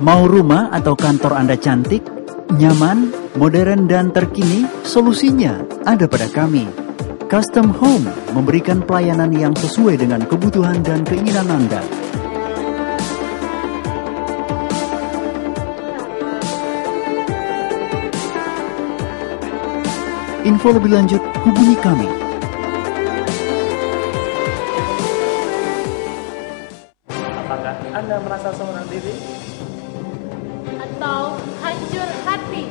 Mau rumah atau kantor Anda cantik, nyaman, modern, dan terkini? Solusinya ada pada kami. Custom Home memberikan pelayanan yang sesuai dengan kebutuhan dan keinginan Anda. Info lebih lanjut, hubungi kami. Apakah Anda merasa seorang diri? Atau hancur hati?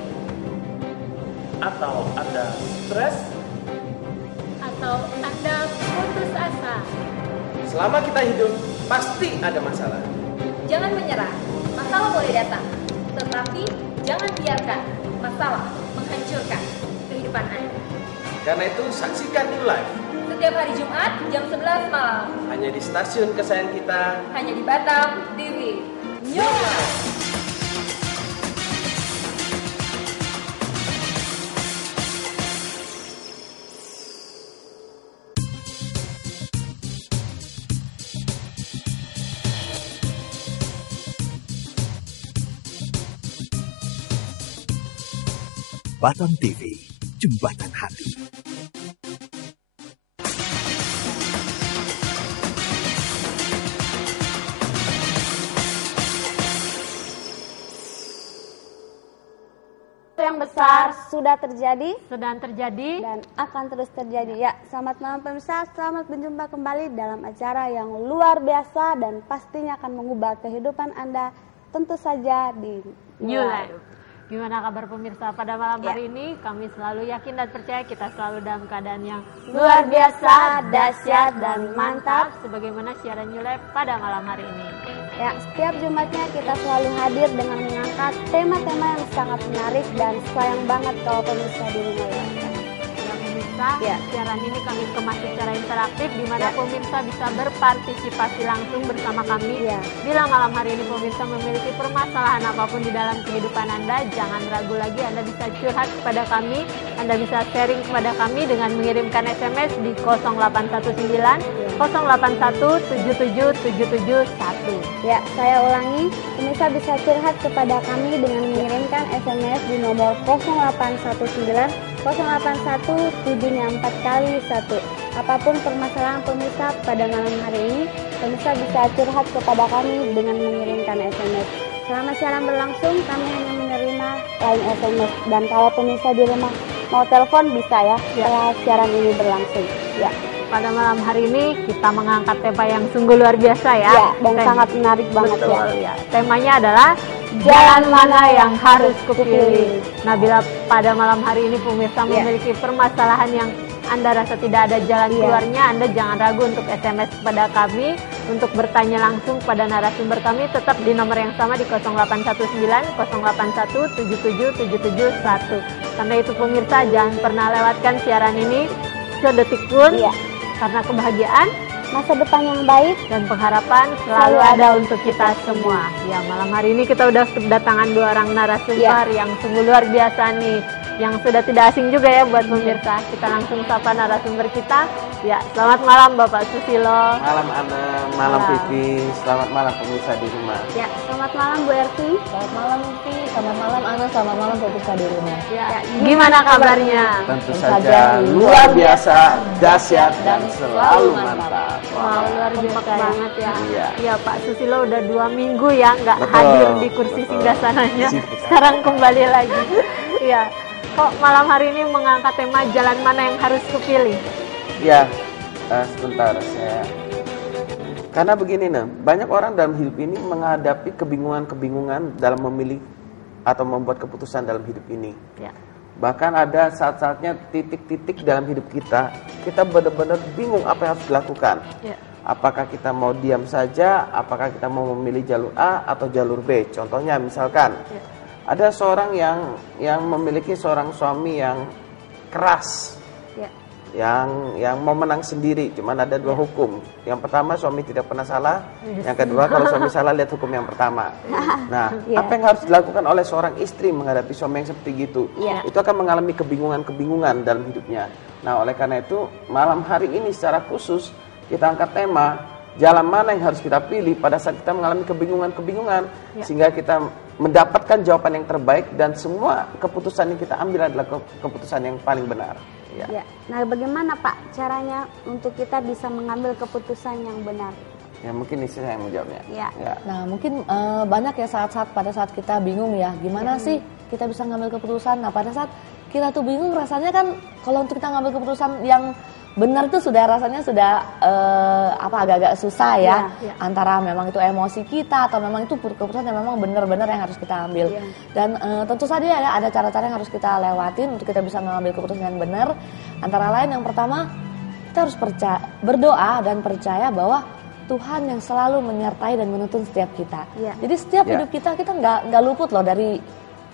Atau Anda stres? Atau Anda putus asa? Selama kita hidup, pasti ada masalah. Jangan menyerah, masalah boleh datang. Tetapi jangan biarkan masalah menghancurkan kehidupan Anda. Karena itu, saksikan New Life Setiap hari Jumat jam 11 malam. hanya di stasiun kesayangan kita. Hanya di Batam TV. New Life. Batam TV, Jembatan Hati. Yang besar sudah terjadi, Sedang terjadi. dan akan terus terjadi. Ya, selamat malam pemirsa, selamat berjumpa kembali dalam acara yang luar biasa dan pastinya akan mengubah kehidupan Anda, tentu saja di New Life. Gimana kabar pemirsa pada malam hari ini? Kami selalu yakin dan percaya kita selalu dalam keadaan yang luar biasa, dahsyat, dan mantap. sebagaimana siaran New Life pada malam hari ini. Ya, setiap Jumatnya kita selalu hadir dengan mengangkat tema-tema yang sangat menarik dan sayang banget kalau pemirsa di rumah ya. Ya pemirsa, Ya. siaran ini kami kemas secara interaktif di mana Ya. pemirsa bisa berpartisipasi langsung bersama kami. Ya. Bila malam hari ini pemirsa memiliki permasalahan apapun di dalam kehidupan Anda, jangan ragu lagi, Anda bisa curhat kepada kami, Anda bisa sharing kepada kami dengan mengirimkan SMS di 0819 081 77771. Ya, saya ulangi, pemirsa bisa curhat kepada kami dengan mengirimkan SMS di nomor 0819 081 7-nya 4 kali 1. Apapun permasalahan pemirsa pada malam hari ini, pemirsa bisa curhat kepada kami dengan mengirimkan SMS. Selama siaran berlangsung, kami hanya menerima line SMS. Dan kalau pemirsa di rumah mau telepon bisa ya, setelah siaran ini berlangsung. Ya. Pada malam hari ini kita mengangkat tema yang sungguh luar biasa ya. Ya, dan sangat menarik banget. Betul, ya. Temanya adalah jalan mana yang harus kupilih. Nah, bila pada malam hari ini pemirsa memiliki permasalahan yang Anda rasa tidak ada jalan keluarnya, Anda jangan ragu untuk SMS kepada kami untuk bertanya langsung pada narasumber kami, tetap di nomor yang sama di 0819 081 77771. Karena itu pemirsa, jangan pernah lewatkan siaran ini sedetik pun. Karena kebahagiaan, Masa depan yang baik, dan pengharapan selalu ada untuk kita semua. Ya, malam hari ini kita udah kedatangan 2 orang narasumber yang sungguh luar biasa nih, yang sudah tidak asing juga ya buat pemirsa. Kita langsung sapa narasumber kita. Ya, selamat malam Bapak Susilo. Malam Ana, malam Pipi, selamat malam pemirsa di rumah. ya selamat malam Bu Erti. Selamat malam Pi, selamat malam Ana, selamat malam pemirsa di rumah. Ya, gimana kabarnya? Tentu saja luar biasa, dahsyat, dan selalu mantap. Wow, luar biasa banget ya. Iya. Iya, Pak Susilo udah 2 minggu ya nggak Betul, hadir di kursi betul. singgasananya. Sekarang kembali lagi. Iya. Kok malam hari ini mengangkat tema jalan mana yang harus kupilih? Ya, sebentar saya. Karena begini nih, banyak orang dalam hidup ini menghadapi kebingungan-kebingungan dalam memilih atau membuat keputusan dalam hidup ini. Ya. Bahkan ada saat-saatnya titik-titik dalam hidup kita benar-benar bingung apa yang harus dilakukan. Ya. Apakah kita mau diam saja, apakah kita mau memilih jalur A atau jalur B. Contohnya misalkan, ada seorang yang memiliki seorang suami yang keras, yang mau menang sendiri, cuman ada 2 hukum. Yang pertama, suami tidak pernah salah. Yang kedua, kalau suami salah, lihat hukum yang pertama. Nah, apa yang harus dilakukan oleh seorang istri menghadapi suami yang seperti itu? Itu akan mengalami kebingungan-kebingungan dalam hidupnya. Nah, oleh karena itu, malam hari ini secara khusus kita angkat tema jalan mana yang harus kita pilih pada saat kita mengalami kebingungan-kebingungan, sehingga kita mendapatkan jawaban yang terbaik dan semua keputusan yang kita ambil adalah keputusan yang paling benar. Ya. Nah, bagaimana Pak caranya untuk kita bisa mengambil keputusan yang benar? Ya, mungkin istri saya yang menjawabnya. Ya. Nah, mungkin banyak ya saat-saat pada saat kita bingung ya, gimana sih kita bisa ngambil keputusan. Nah, pada saat kita tuh bingung, rasanya kan kalau untuk kita ngambil keputusan yang benar itu sudah rasanya sudah agak-agak susah ya. Antara memang itu emosi kita atau memang itu keputusan yang memang benar-benar yang harus kita ambil. Dan tentu saja ya ada cara-cara yang harus kita lewatin untuk kita bisa mengambil keputusan yang benar. Antara lain yang pertama, kita harus berdoa dan percaya bahwa Tuhan yang selalu menyertai dan menuntun setiap kita. Jadi setiap hidup kita nggak luput loh dari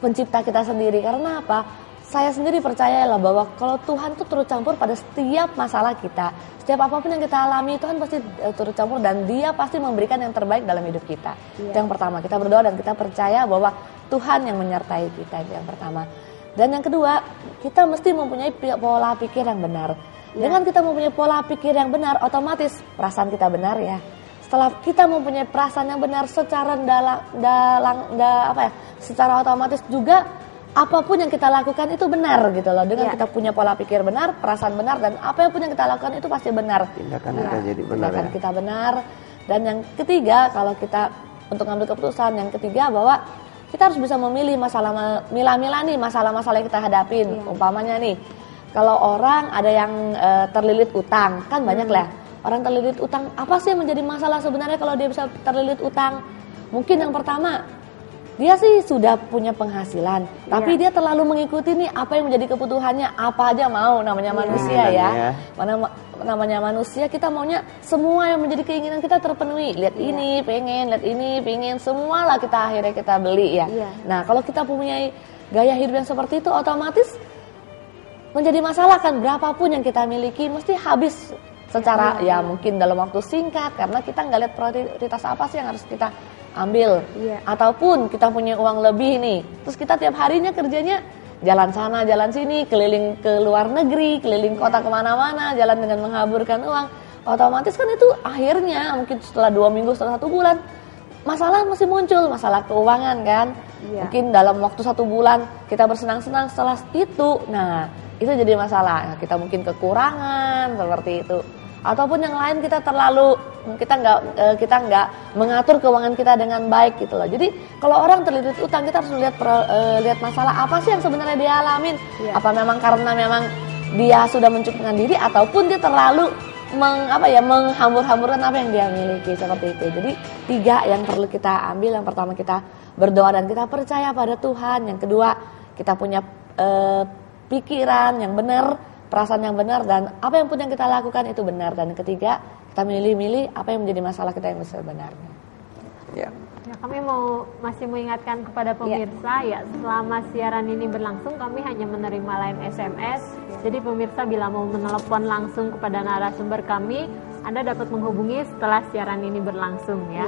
pencipta kita sendiri. Karena apa? Saya sendiri percaya lah bahwa kalau Tuhan tuh turut campur pada setiap masalah kita, setiap apapun yang kita alami, Tuhan pasti turut campur dan Dia pasti memberikan yang terbaik dalam hidup kita. Itu yang pertama, kita berdoa dan kita percaya bahwa Tuhan yang menyertai kita, itu yang pertama. Dan yang kedua, kita mesti mempunyai pola pikir yang benar. Dengan kita mempunyai pola pikir yang benar, otomatis perasaan kita benar ya. Setelah kita mempunyai perasaan yang benar secara secara otomatis juga apapun yang kita lakukan itu benar gitu loh. Dengan kita punya pola pikir benar, perasaan benar, dan apapun yang kita lakukan itu pasti benar. Tindakan kita jadi benar. Tindakan kita benar. Dan yang ketiga, kalau kita untuk ngambil keputusan yang ketiga bahwa kita harus bisa memilih milah-milah nih masalah-masalah yang kita hadapin. Umpamanya nih, kalau orang ada yang terlilit utang, kan banyak lah. Orang terlilit utang, apa sih yang menjadi masalah sebenarnya kalau dia bisa terlilit utang? Mungkin yang pertama, dia sih sudah punya penghasilan, tapi dia terlalu mengikuti nih apa yang menjadi kebutuhannya, apa aja mau, namanya manusia ya. Namanya manusia, kita maunya semua yang menjadi keinginan kita terpenuhi. Lihat ini, pengen, semua lah akhirnya kita beli ya. Nah, kalau kita punya gaya hidup yang seperti itu, otomatis menjadi masalah kan. Berapapun yang kita miliki mesti habis secara ya mungkin dalam waktu singkat, karena kita nggak lihat prioritas apa sih yang harus kita ambil. Ataupun kita punya uang lebih nih, terus kita tiap harinya kerjanya jalan sana jalan sini, keliling ke luar negeri, keliling kota kemana-mana, jalan dengan menghaburkan uang. Otomatis kan itu akhirnya mungkin setelah 2 minggu, setelah 1 bulan, masalah masih muncul, masalah keuangan kan. Mungkin dalam waktu 1 bulan kita bersenang-senang, setelah itu nah itu jadi masalah. Nah, kita mungkin kekurangan seperti itu. Ataupun yang lain kita kita nggak mengatur keuangan kita dengan baik gitu loh. Jadi kalau orang terlilit utang, kita harus lihat masalah apa sih yang sebenarnya dia alamin. Apa memang karena memang dia sudah mencukupkan diri, ataupun dia terlalu menghambur-hamburkan apa yang dia miliki, seperti itu. Jadi 3 yang perlu kita ambil. Yang pertama, kita berdoa dan kita percaya pada Tuhan. Yang kedua, kita punya pikiran yang benar, perasaan yang benar, dan apa yang pun yang kita lakukan itu benar. Dan ketiga, kita milih-milih apa yang menjadi masalah kita yang sebenarnya. Ya, kami masih mengingatkan kepada pemirsa ya, selama siaran ini berlangsung kami hanya menerima line SMS. Jadi pemirsa bila mau menelepon langsung kepada narasumber kami, Anda dapat menghubungi setelah siaran ini berlangsung ya.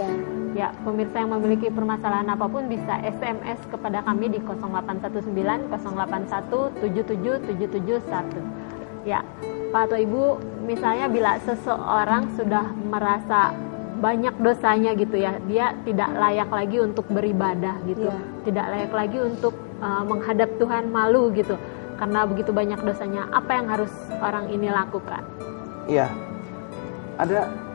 Ya, pemirsa yang memiliki permasalahan apapun bisa SMS kepada kami di 0819 081 77771. Ya, Pak atau Ibu, misalnya bila seseorang sudah merasa banyak dosanya gitu ya, dia tidak layak lagi untuk beribadah gitu, tidak layak lagi untuk menghadap Tuhan, malu gitu, karena begitu banyak dosanya. Apa yang harus orang ini lakukan? Iya,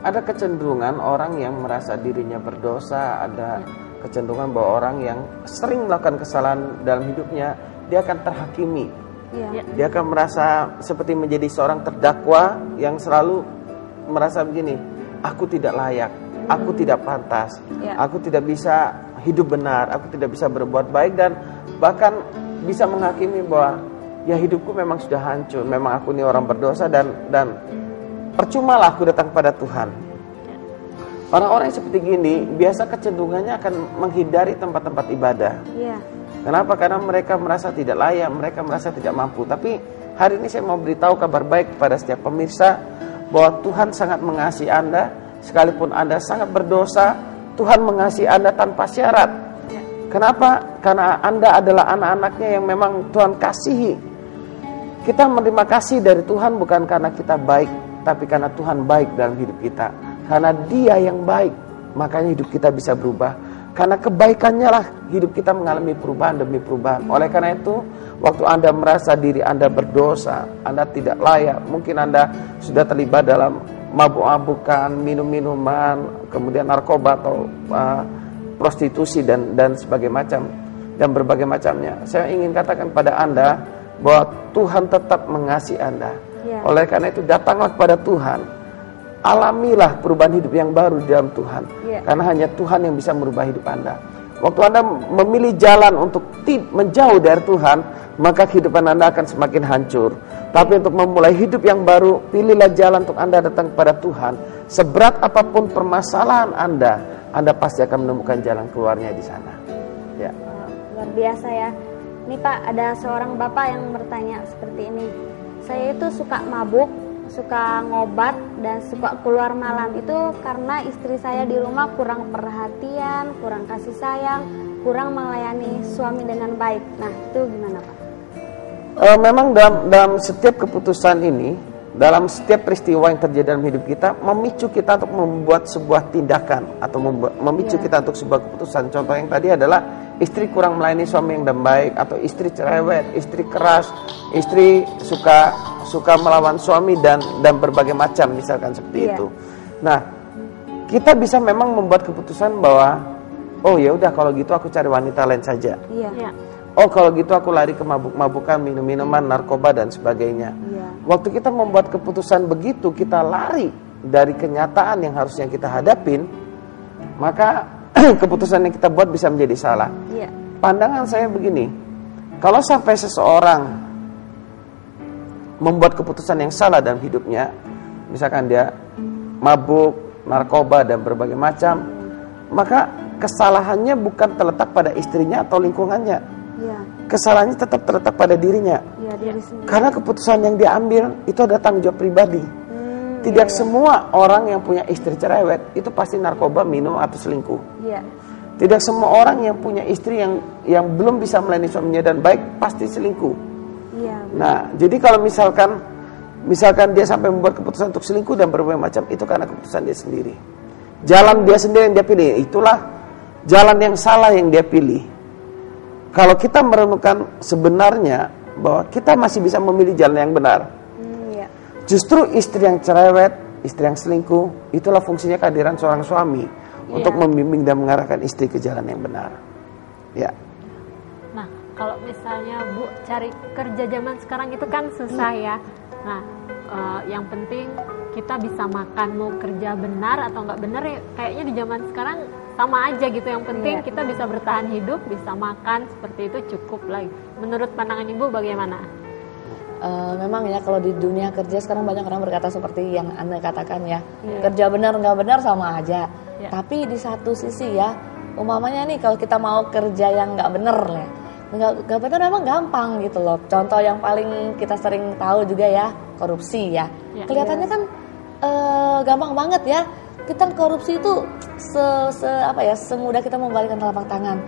ada kecenderungan orang yang merasa dirinya berdosa, ada kecenderungan bahwa orang yang sering melakukan kesalahan dalam hidupnya, dia akan terhakimi. Dia akan merasa seperti menjadi seorang terdakwa yang selalu merasa begini, aku tidak layak, aku tidak pantas, aku tidak bisa hidup benar, aku tidak bisa berbuat baik, dan bahkan bisa menghakimi bahwa ya hidupku memang sudah hancur, memang aku ini orang berdosa, dan percumalah aku datang pada Tuhan. Orang-orang yang seperti gini biasa kecenderungannya akan menghindari tempat-tempat ibadah. Kenapa? Karena mereka merasa tidak layak, mereka merasa tidak mampu. Tapi hari ini saya mau beritahu kabar baik kepada setiap pemirsa bahwa Tuhan sangat mengasihi Anda. Sekalipun Anda sangat berdosa, Tuhan mengasihi Anda tanpa syarat. Kenapa? Karena Anda adalah anak-anaknya yang memang Tuhan kasihi. Kita menerima kasih dari Tuhan bukan karena kita baik, tapi karena Tuhan baik dalam hidup kita. Karena Dia yang baik, makanya hidup kita bisa berubah. Karena kebaikannya lah hidup kita mengalami perubahan demi perubahan. Oleh karena itu, waktu Anda merasa diri Anda berdosa, Anda tidak layak, mungkin Anda sudah terlibat dalam mabuk-mabukan, minum-minuman, kemudian narkoba atau prostitusi dan berbagai macamnya. Saya ingin katakan pada Anda bahwa Tuhan tetap mengasihi Anda. Oleh karena itu, datanglah kepada Tuhan. Alamilah perubahan hidup yang baru di dalam Tuhan. Karena hanya Tuhan yang bisa merubah hidup Anda. Waktu Anda memilih jalan untuk menjauh dari Tuhan, maka kehidupan Anda akan semakin hancur. Tapi untuk memulai hidup yang baru, pilihlah jalan untuk Anda datang kepada Tuhan. Seberat apapun permasalahan Anda pasti akan menemukan jalan keluarnya di sana. Ya. Luar biasa ya. Ini Pak, ada seorang bapak yang bertanya seperti ini. Saya itu suka mabuk, suka ngobat, dan suka keluar malam. Itu karena istri saya di rumah kurang perhatian, kurang kasih sayang, kurang melayani suami dengan baik. Nah, itu gimana Pak? Memang dalam setiap keputusan ini, dalam setiap peristiwa yang terjadi dalam hidup kita, memicu kita untuk membuat sebuah tindakan atau memicu kita untuk sebuah keputusan. Contoh yang tadi adalah istri kurang melayani suami yang baik, atau istri cerewet, istri keras, istri suka melawan suami dan berbagai macam, misalkan seperti itu. Nah, kita bisa memang membuat keputusan bahwa oh ya udah, kalau gitu aku cari wanita lain saja. Oh kalau gitu aku lari ke mabuk-mabukan, minum-minuman, narkoba dan sebagainya. Waktu kita membuat keputusan begitu, kita lari dari kenyataan yang harusnya kita hadapin, maka keputusan yang kita buat bisa menjadi salah. Pandangan saya begini, kalau sampai seseorang membuat keputusan yang salah dalam hidupnya, misalkan dia mabuk, narkoba dan berbagai macam, maka kesalahannya bukan terletak pada istrinya atau lingkungannya. Kesalahannya tetap terletak pada dirinya. Karena keputusan yang dia ambil itu ada tanggung jawab pribadi. Tidak semua orang yang punya istri cerewet itu pasti narkoba, minum atau selingkuh. Tidak semua orang yang punya istri yang belum bisa melayani suaminya dan baik pasti selingkuh. Nah, jadi kalau misalkan dia sampai membuat keputusan untuk selingkuh dan berbagai macam, itu karena keputusan dia sendiri. Jalan dia sendiri yang dia pilih, itulah jalan yang salah yang dia pilih. Kalau kita merenungkan sebenarnya bahwa kita masih bisa memilih jalan yang benar. Justru istri yang cerewet, istri yang selingkuh, itulah fungsinya kehadiran seorang suami untuk membimbing dan mengarahkan istri ke jalan yang benar. Nah, kalau misalnya Bu cari kerja zaman sekarang itu kan susah ya. Nah, yang penting kita bisa makan, mau kerja benar atau nggak benar ya, kayaknya di zaman sekarang sama aja gitu. Yang penting kita bisa bertahan hidup, bisa makan, seperti itu cukup lah. Menurut pandangan Ibu bagaimana? Memang ya, kalau di dunia kerja sekarang banyak orang berkata seperti yang Anda katakan ya, kerja benar nggak benar sama aja. Tapi di satu sisi ya, umpamanya nih kalau kita mau kerja yang nggak benar ya, nggak benar memang gampang gitu loh. Contoh yang paling kita sering tahu juga ya, korupsi ya. Kelihatannya kan gampang banget ya. Kita korupsi itu semudah kita membalikkan telapak tangan.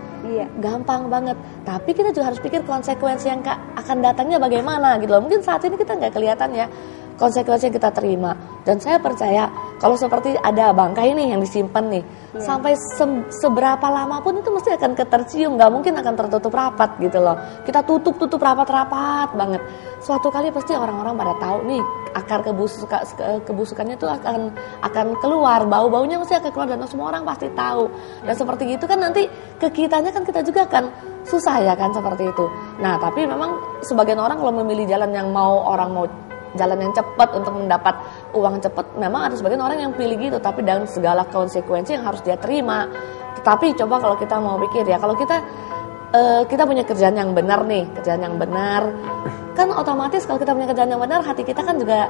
Gampang banget. Tapi kita juga harus pikir konsekuensi yang akan datangnya bagaimana gitu loh. Mungkin saat ini kita nggak kelihatan ya konsekuensi yang kita terima. Dan saya percaya kalau seperti ada bangkai nih yang disimpan nih, sampai seberapa lama pun itu mesti akan ketercium, nggak mungkin akan tertutup rapat gitu loh. Kita tutup rapat banget. Suatu kali pasti orang-orang pada tahu nih akar kebusukannya itu akan keluar, bau-baunya mesti akan keluar dan semua orang pasti tahu. Dan seperti itu kan nanti ke kitanya kan kita juga akan susah ya kan seperti itu. Nah, tapi memang sebagian orang kalau memilih jalan yang mau jalan yang cepat untuk mendapat uang cepat, memang ada sebagian orang yang pilih gitu, tapi dengan segala konsekuensi yang harus dia terima. Tetapi coba kalau kita mau pikir ya, kalau kita punya kerjaan yang benar nih, kan otomatis kalau kita punya kerjaan yang benar, hati kita kan juga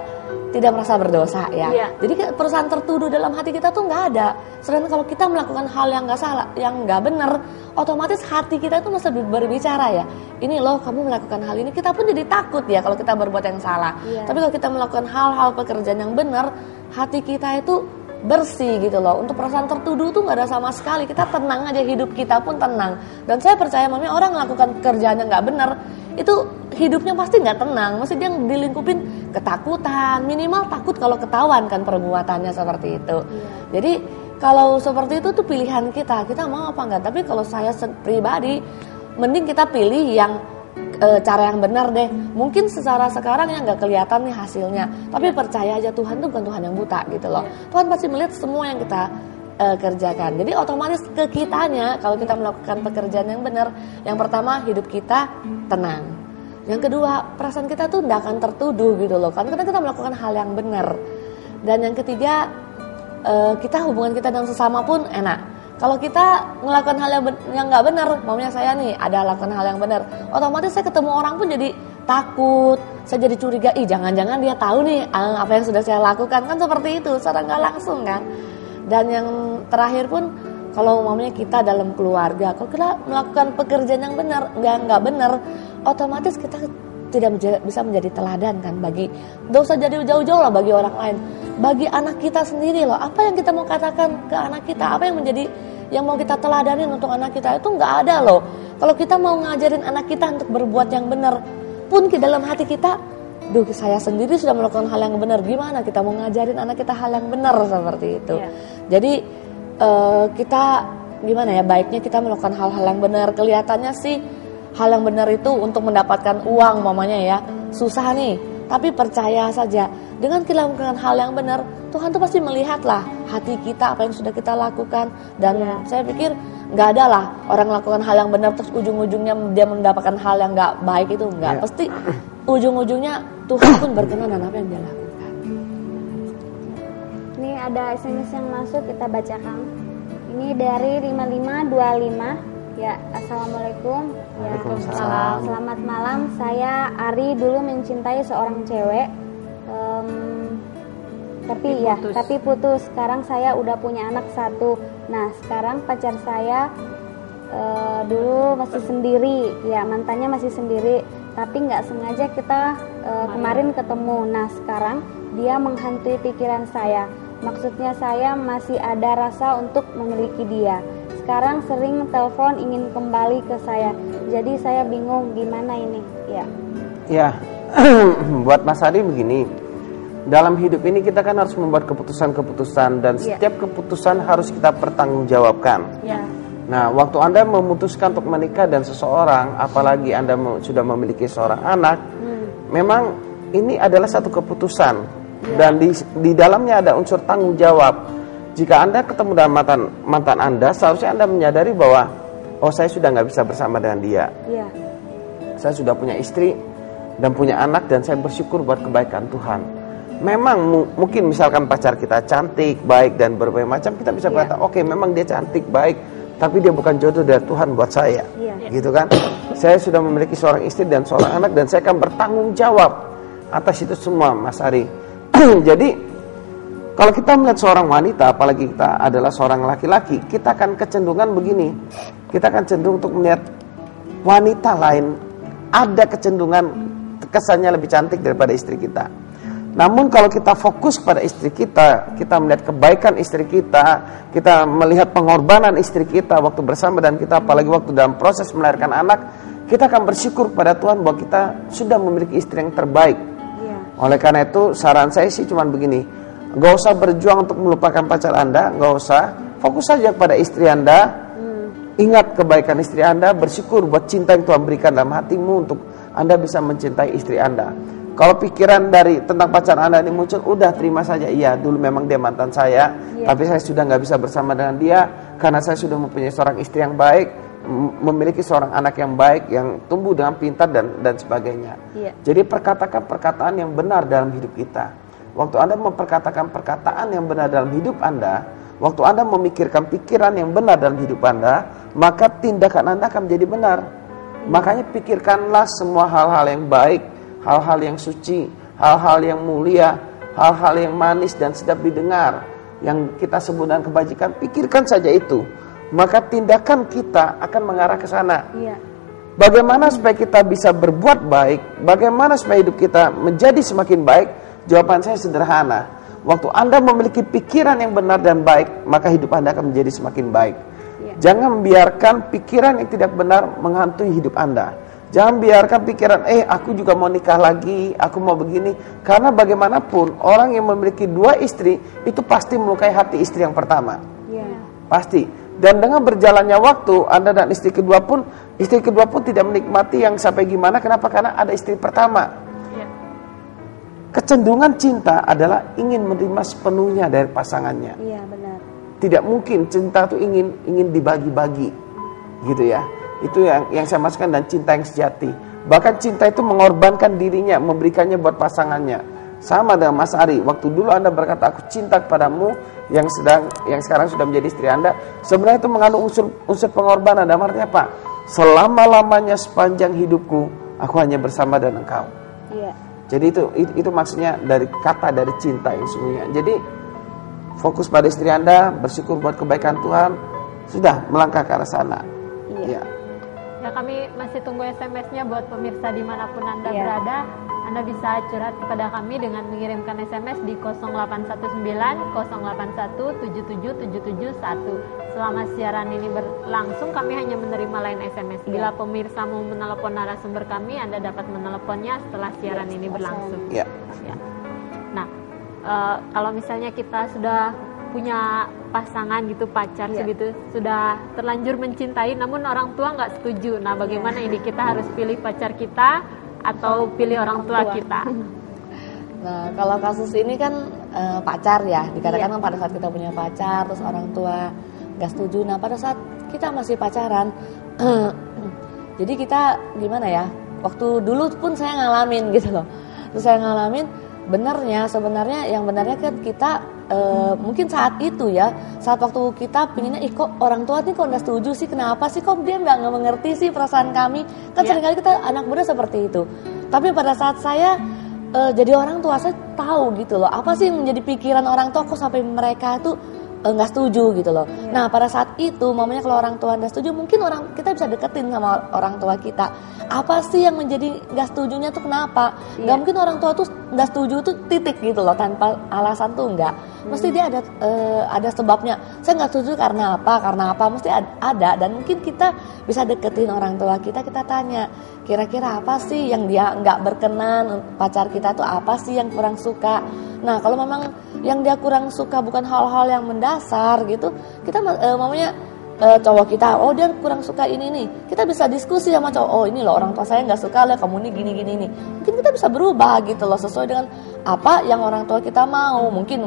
tidak merasa berdosa ya. Jadi perusahaan tertuduh dalam hati kita tuh nggak ada. Sedangkan kalau kita melakukan hal yang nggak salah, yang nggak benar, otomatis hati kita tuh mesti berbicara ya. Ini loh kamu melakukan hal ini, kita pun jadi takut ya kalau kita berbuat yang salah. Tapi kalau kita melakukan hal-hal pekerjaan yang benar, hati kita itu bersih gitu loh. Untuk perasaan tertuduh tuh nggak ada sama sekali. Kita tenang aja, hidup kita pun tenang. Dan saya percaya Mami, orang melakukan kerjaan yang nggak benar itu hidupnya pasti nggak tenang. Mesti dia dilingkupin ketakutan, minimal takut kalau ketahuan kan perbuatannya seperti itu. Jadi kalau seperti itu tuh pilihan kita mau apa enggak. Tapi kalau saya pribadi, mending kita pilih yang cara yang benar deh. Mungkin secara sekarang yang nggak kelihatan nih hasilnya, tapi percaya aja Tuhan tuh bukan Tuhan yang buta gitu loh. Tuhan pasti melihat semua yang kita kerjakan. Jadi otomatis ke kitanya kalau kita melakukan pekerjaan yang benar, yang pertama hidup kita tenang. Yang kedua, perasaan kita tuh tidak akan tertuduh gitu loh, karena kita melakukan hal yang benar. Dan yang ketiga, kita hubungan kita dengan sesama pun enak. Kalau kita melakukan hal yang nggak benar, maunya saya nih ada lakukan hal yang benar, otomatis saya ketemu orang pun jadi takut, saya jadi curiga, jangan-jangan dia tahu nih apa yang sudah saya lakukan, kan seperti itu, secara nggak langsung kan. Dan yang terakhir pun, kalau maunya kita dalam keluarga, kalau kita melakukan pekerjaan yang benar, nggak benar, otomatis kita tidak bisa menjadi teladan kan bagi, nggak usah jadi jauh-jauh lah bagi orang lain, bagi anak kita sendiri loh. Apa yang kita mau katakan ke anak kita, apa yang menjadi yang mau kita teladanin untuk anak kita itu nggak ada loh. Kalau kita mau ngajarin anak kita untuk berbuat yang benar, pun di dalam hati kita, duh saya sendiri sudah melakukan hal yang benar, gimana kita mau ngajarin anak kita hal yang benar seperti itu. Jadi kita gimana ya, baiknya kita melakukan hal-hal yang benar. Kelihatannya sih hal yang benar itu untuk mendapatkan uang mamanya ya, susah nih. Tapi percaya saja, dengan kita melakukan hal yang benar, Tuhan tuh pasti melihatlah hati kita, apa yang sudah kita lakukan. Dan saya pikir nggak ada lah orang melakukan hal yang benar terus ujung-ujungnya dia mendapatkan hal yang nggak baik, itu nggak. Pasti ujung-ujungnya Tuhan pun berkenan dengan apa yang dia lakukan. Ini ada SMS yang masuk, kita bacakan. Ini dari 5525. Ya, assalamualaikum. Ya, selamat malam. Saya Ari, dulu mencintai seorang cewek, tapi putus. Sekarang saya udah punya anak 1. Nah, sekarang pacar saya dulu masih sendiri, ya mantannya masih sendiri. Tapi nggak sengaja kita kemarin ketemu. Nah, sekarang dia menghantui pikiran saya. Maksudnya saya masih ada rasa untuk memiliki dia. Sekarang sering telepon ingin kembali ke saya. Jadi saya bingung gimana ini. Ya, buat Mas Adi begini. Dalam hidup ini kita kan harus membuat keputusan-keputusan, dan setiap keputusan harus kita pertanggungjawabkan. Nah, waktu Anda memutuskan untuk menikah dan seseorang, apalagi Anda sudah memiliki seorang anak, memang ini adalah satu keputusan, dan di dalamnya ada unsur tanggung jawab. Jika Anda ketemu dengan mantan Anda, seharusnya Anda menyadari bahwa saya sudah nggak bisa bersama dengan dia. Saya sudah punya istri dan punya anak, dan saya bersyukur buat kebaikan Tuhan. Memang mungkin misalkan pacar kita cantik, baik, dan berbagai macam, kita bisa berkata, oke, memang dia cantik, baik, tapi dia bukan jodoh dari Tuhan buat saya. Gitu kan? Saya sudah memiliki seorang istri dan seorang anak, dan saya akan bertanggung jawab atas itu semua, Mas Ari. Jadi kalau kita melihat seorang wanita, apalagi kita adalah seorang laki-laki, kita akan kecenderungan begini. Kita akan cenderung untuk melihat wanita lain, ada kecenderungan kesannya lebih cantik daripada istri kita. Namun kalau kita fokus pada istri kita melihat kebaikan istri kita melihat pengorbanan istri kita waktu bersama, dan kita apalagi waktu dalam proses melahirkan anak, kita akan bersyukur pada Tuhan bahwa kita sudah memiliki istri yang terbaik. Oleh karena itu, saran saya sih cuma begini. Gak usah berjuang untuk melupakan pacar Anda, gak usah. Fokus saja pada istri Anda. Ingat kebaikan istri Anda, bersyukur buat cinta yang Tuhan berikan dalam hatimu untuk Anda bisa mencintai istri Anda. Kalau pikiran tentang pacar Anda ini muncul, udah terima saja. Iya, dulu memang dia mantan saya, tapi saya sudah gak bisa bersama dengan dia karena saya sudah mempunyai seorang istri yang baik, memiliki seorang anak yang baik, yang tumbuh dengan pintar dan sebagainya. Jadi perkatakan perkataan yang benar dalam hidup kita. Waktu Anda memperkatakan perkataan yang benar dalam hidup Anda, waktu Anda memikirkan pikiran yang benar dalam hidup Anda, maka tindakan Anda akan menjadi benar. Makanya pikirkanlah semua hal-hal yang baik, hal-hal yang suci, hal-hal yang mulia, hal-hal yang manis dan sedap didengar, yang kita sebut dengan kebajikan. Pikirkan saja itu, maka tindakan kita akan mengarah ke sana. Bagaimana supaya kita bisa berbuat baik, bagaimana supaya hidup kita menjadi semakin baik? Jawaban saya sederhana. Waktu Anda memiliki pikiran yang benar dan baik, maka hidup Anda akan menjadi semakin baik. Jangan membiarkan pikiran yang tidak benar menghantui hidup Anda. Jangan biarkan pikiran, aku juga mau nikah lagi, aku mau begini. Karena bagaimanapun orang yang memiliki 2 istri itu pasti melukai hati istri yang pertama. Pasti. Dan dengan berjalannya waktu, Anda dan istri kedua pun tidak menikmati yang sampai gimana. Kenapa? Karena ada istri pertama. Kecenderungan cinta adalah ingin menerima sepenuhnya dari pasangannya. Iya, benar. Tidak mungkin cinta itu ingin dibagi-bagi, gitu ya. Itu yang saya maksudkan dan cinta yang sejati. Bahkan cinta itu mengorbankan dirinya, memberikannya buat pasangannya. Sama dengan Mas Ari, waktu dulu Anda berkata aku cinta kepadamu yang sekarang sudah menjadi istri Anda, sebenarnya itu mengandung unsur pengorbanan. Dan artinya apa? Selama-lamanya sepanjang hidupku aku hanya bersama dengan engkau. Iya. Jadi itu maksudnya dari cinta yang sesungguhnya. Jadi fokus pada istri Anda, bersyukur buat kebaikan Tuhan, sudah melangkah ke arah sana. Iya. Ya, kami masih tunggu SMS-nya buat pemirsa dimanapun Anda berada. Anda bisa curhat kepada kami dengan mengirimkan SMS di 0819 081 77771. Selama siaran ini berlangsung, kami hanya menerima line SMS. Bila pemirsa mau menelepon narasumber kami, Anda dapat meneleponnya setelah siaran ini berlangsung. Ya. Nah, kalau misalnya kita sudah punya pasangan gitu, pacar segitu, sudah terlanjur mencintai, namun orang tua nggak setuju. Nah, bagaimana ini? Kita harus pilih pacar kita atau pilih orang tua kita? Nah, kalau kasus ini kan pacar ya, dikatakan kan pada saat kita punya pacar, terus orang tua nggak setuju. Nah, pada saat kita masih pacaran, jadi kita gimana ya? Waktu dulu pun saya ngalamin gitu loh. Terus saya ngalamin, sebenarnya yang benarnya kan kita mungkin saat itu ya, saat waktu kita pinginnya, kok orang tua nih kok nggak setuju sih, kenapa sih kok dia nggak mengerti sih perasaan kami, kan seringkali kita anak muda seperti itu. Tapi pada saat saya jadi orang tua, saya tahu gitu loh, apa sih yang menjadi pikiran orang tua kok sampai mereka tuh nggak setuju gitu loh. Nah, pada saat itu mamanya kalau orang tua nggak setuju, mungkin kita bisa deketin sama orang tua kita. Apa sih yang menjadi nggak setujunya tuh kenapa? Nggak mungkin orang tua tuh nggak setuju tuh titik gitu loh, tanpa alasan tuh nggak. Mesti dia ada sebabnya. Saya nggak setuju karena apa? Mesti ada. Dan mungkin kita bisa deketin orang tua kita tanya, kira-kira apa sih yang dia nggak berkenan, pacar kita tuh apa sih yang kurang suka. Nah, kalau memang yang dia kurang suka bukan hal-hal yang mendasar gitu, kita cowok kita, dia kurang suka ini nih, kita bisa diskusi sama cowok, ini loh orang tua saya nggak suka lah kamu nih gini nih. Mungkin kita bisa berubah gitu loh, sesuai dengan apa yang orang tua kita mau. Mungkin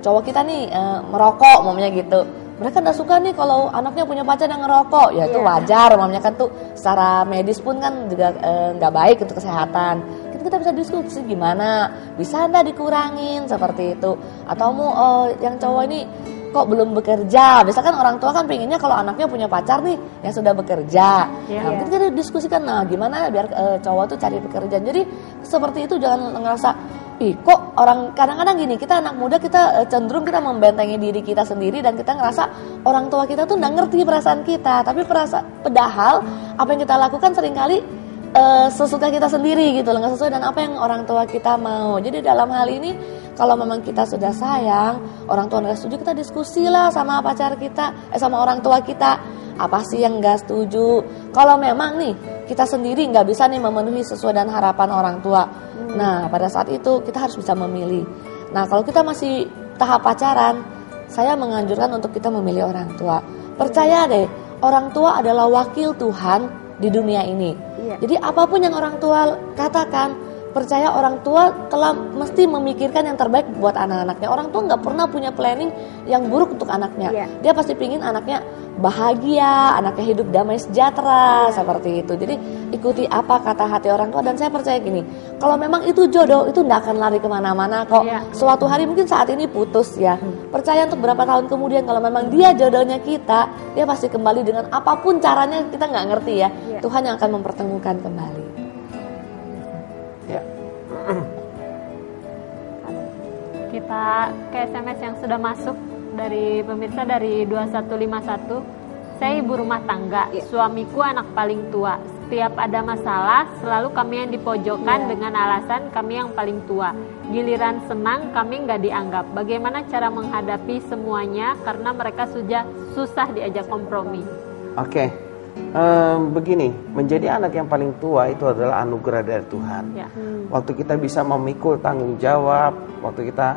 cowok kita nih merokok gitu, mereka nggak suka nih kalau anaknya punya pacar yang ngerokok, ya itu wajar, kan tuh secara medis pun kan juga nggak baik untuk kesehatan. Kita bisa diskusi gimana, bisa nggak dikurangin seperti itu. Atau yang cowok ini kok belum bekerja, misalkan orang tua kan pengennya kalau anaknya punya pacar nih yang sudah bekerja. Nah, mungkin kita diskusikan, gimana biar cowok tuh cari pekerjaan. Jadi seperti itu, jangan ngerasa kok orang, kadang-kadang gini, kita anak muda, kita cenderung kita membentengi diri kita sendiri dan kita ngerasa orang tua kita tuh nggak ngerti perasaan kita. Tapi padahal apa yang kita lakukan seringkali sesuka kita sendiri gitu loh, nggak sesuai dengan apa yang orang tua kita mau. Jadi dalam hal ini, kalau memang kita sudah sayang, orang tua nggak setuju, kita diskusi lah sama pacar kita, sama orang tua kita, apa sih yang nggak setuju. Kalau memang nih kita sendiri nggak bisa nih memenuhi sesuai dengan harapan orang tua, nah pada saat itu kita harus bisa memilih. Nah, kalau kita masih tahap pacaran, saya menganjurkan untuk kita memilih orang tua. Percaya deh, orang tua adalah wakil Tuhan di dunia ini. Jadi apapun yang orang tua katakan, percaya orang tua telah mesti memikirkan yang terbaik buat anak-anaknya. Orang tua nggak pernah punya planning yang buruk untuk anaknya. Dia pasti pingin anaknya bahagia, anaknya hidup damai sejahtera, seperti itu. Jadi ikuti apa kata hati orang tua. Dan saya percaya gini, kalau memang itu jodoh, itu nggak akan lari kemana-mana kok. Suatu hari mungkin saat ini putus ya, percaya untuk berapa tahun kemudian kalau memang dia jodohnya kita, dia pasti kembali dengan apapun caranya, kita nggak ngerti ya. Tuhan yang akan mempertemukan kembali. Kita ke SMS yang sudah masuk dari pemirsa dari 2151. Saya ibu rumah tangga, suamiku anak paling tua. Setiap ada masalah, selalu kami yang dipojokkan dengan alasan kami yang paling tua. Giliran senang, kami nggak dianggap. Bagaimana cara menghadapi semuanya karena mereka sudah susah diajak kompromi? Oke. Begini, menjadi anak yang paling tua itu adalah anugerah dari Tuhan. Ya. Waktu kita bisa memikul tanggung jawab, waktu kita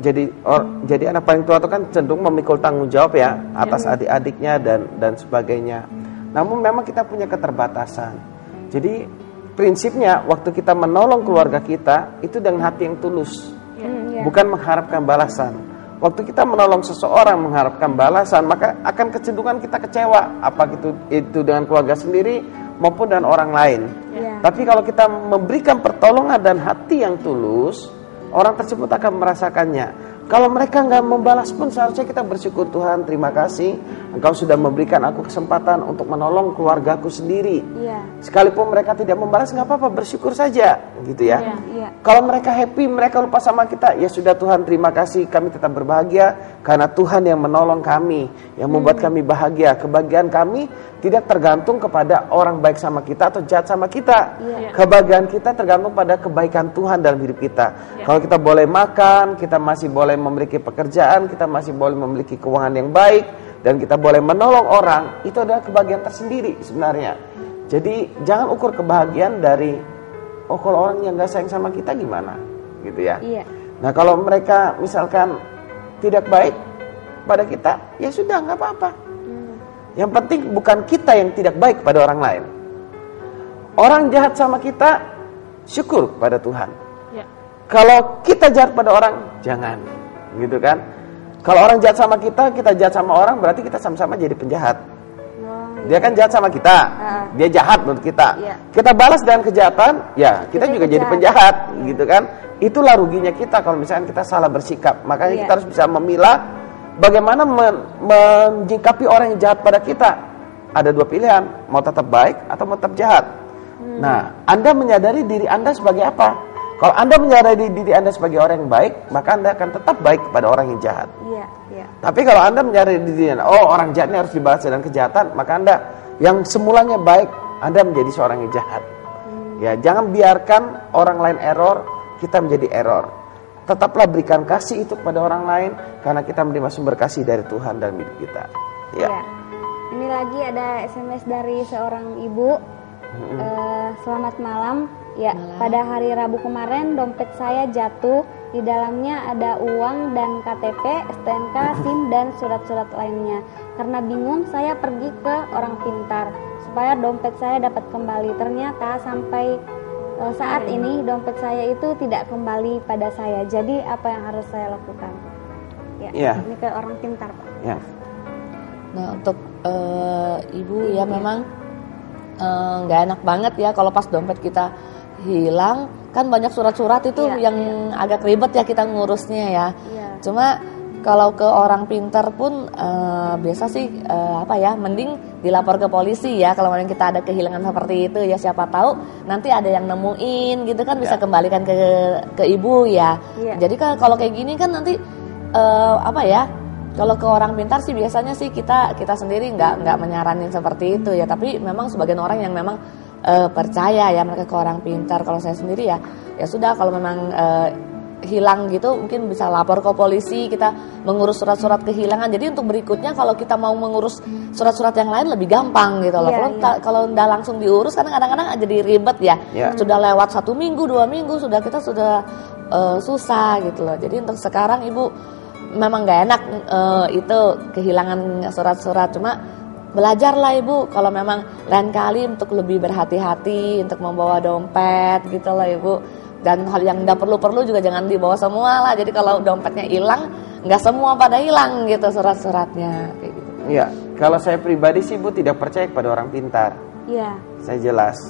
jadi anak paling tua itu kan cenderung memikul tanggung jawab ya atas adik-adiknya dan sebagainya. Namun memang kita punya keterbatasan. Jadi prinsipnya waktu kita menolong keluarga kita itu dengan hati yang tulus, bukan mengharapkan balasan. Waktu kita menolong seseorang mengharapkan balasan, maka akan kecenderungan kita kecewa, apa itu dengan keluarga sendiri maupun dengan orang lain. Tapi kalau kita memberikan pertolongan dan hati yang tulus, orang tersebut akan merasakannya. Kalau mereka nggak membalas pun seharusnya kita bersyukur, Tuhan terima kasih Engkau sudah memberikan aku kesempatan untuk menolong keluargaku sendiri. Sekalipun mereka tidak membalas nggak apa-apa, bersyukur saja gitu ya. Kalau mereka happy, mereka lupa sama kita, ya sudah Tuhan terima kasih, kami tetap berbahagia karena Tuhan yang menolong kami, yang membuat kami bahagia. Kebahagiaan kami tidak tergantung kepada orang baik sama kita atau jahat sama kita. Kebahagiaan kita tergantung pada kebaikan Tuhan dalam hidup kita. Kalau kita boleh makan, kita masih boleh memiliki pekerjaan, kita masih boleh memiliki keuangan yang baik, dan kita boleh menolong orang, itu adalah kebahagiaan tersendiri sebenarnya. Jadi jangan ukur kebahagiaan dari kalau orang yang gak sayang sama kita gimana gitu ya. Nah kalau mereka misalkan tidak baik pada kita, ya sudah gak apa-apa. Yang penting bukan kita yang tidak baik pada orang lain. Orang jahat sama kita, syukur pada Tuhan. Kalau kita jahat pada orang, jangan gitu kan. Kalau orang jahat sama kita jahat sama orang, berarti kita sama-sama jadi penjahat. Dia kan jahat sama kita, dia jahat menurut kita. Kita balas dengan kejahatan, ya kita juga jadi penjahat, gitu kan. Itulah ruginya kita kalau misalnya kita salah bersikap. Makanya kita harus bisa memilah bagaimana menyikapi orang yang jahat pada kita. Ada dua pilihan, mau tetap baik atau mau tetap jahat. Nah, Anda menyadari diri Anda sebagai apa? Kalau Anda menyadari diri Anda sebagai orang yang baik, maka Anda akan tetap baik kepada orang yang jahat. Tapi kalau Anda menyadari diri Anda, orang jahat ini harus dibalas dengan kejahatan, maka Anda yang semulanya baik, Anda menjadi seorang yang jahat. Ya, jangan biarkan orang lain error, kita menjadi error. Tetaplah berikan kasih itu kepada orang lain, karena kita menerima sumber kasih dari Tuhan dalam hidup kita. Ini lagi ada SMS dari seorang ibu. Selamat malam. Pada hari Rabu kemarin dompet saya jatuh. Di dalamnya ada uang dan KTP, STNK, SIM dan surat-surat lainnya. Karena bingung, saya pergi ke orang pintar supaya dompet saya dapat kembali. Ternyata sampai saat ini dompet saya itu tidak kembali pada saya. Jadi apa yang harus saya lakukan? Ini ke orang pintar, Pak. Nah, untuk ibu ya memang nggak enak banget ya kalau pas dompet kita hilang, kan banyak surat-surat itu yang agak ribet ya kita ngurusnya ya. Cuma kalau ke orang pintar pun biasa sih mending dilapor ke polisi ya kalau memang kita ada kehilangan seperti itu ya, siapa tahu nanti ada yang nemuin gitu kan, bisa kembalikan ke ibu ya. Jadi kalau kayak gini kan nanti kalau ke orang pintar sih biasanya sih kita sendiri nggak menyaranin seperti itu ya, tapi memang sebagian orang yang memang percaya ya mereka ke orang pintar. Kalau saya sendiri ya sudah, kalau memang hilang gitu mungkin bisa lapor ke polisi, kita mengurus surat-surat kehilangan. Jadi untuk berikutnya kalau kita mau mengurus surat-surat yang lain lebih gampang gitu loh. Kalau nggak langsung diurus karena kadang-kadang jadi ribet ya. Sudah lewat 1 minggu 2 minggu kita sudah susah gitu loh. Jadi untuk sekarang ibu memang nggak enak itu kehilangan surat-surat, cuma belajarlah ibu kalau memang lain kali untuk lebih berhati-hati untuk membawa dompet gitu loh ibu. Dan hal yang nggak perlu-perlu juga jangan dibawa semua lah. Jadi kalau dompetnya hilang, nggak semua pada hilang gitu surat-suratnya kayak gitu. Iya, kalau saya pribadi sih ibu tidak percaya kepada orang pintar. Saya jelas.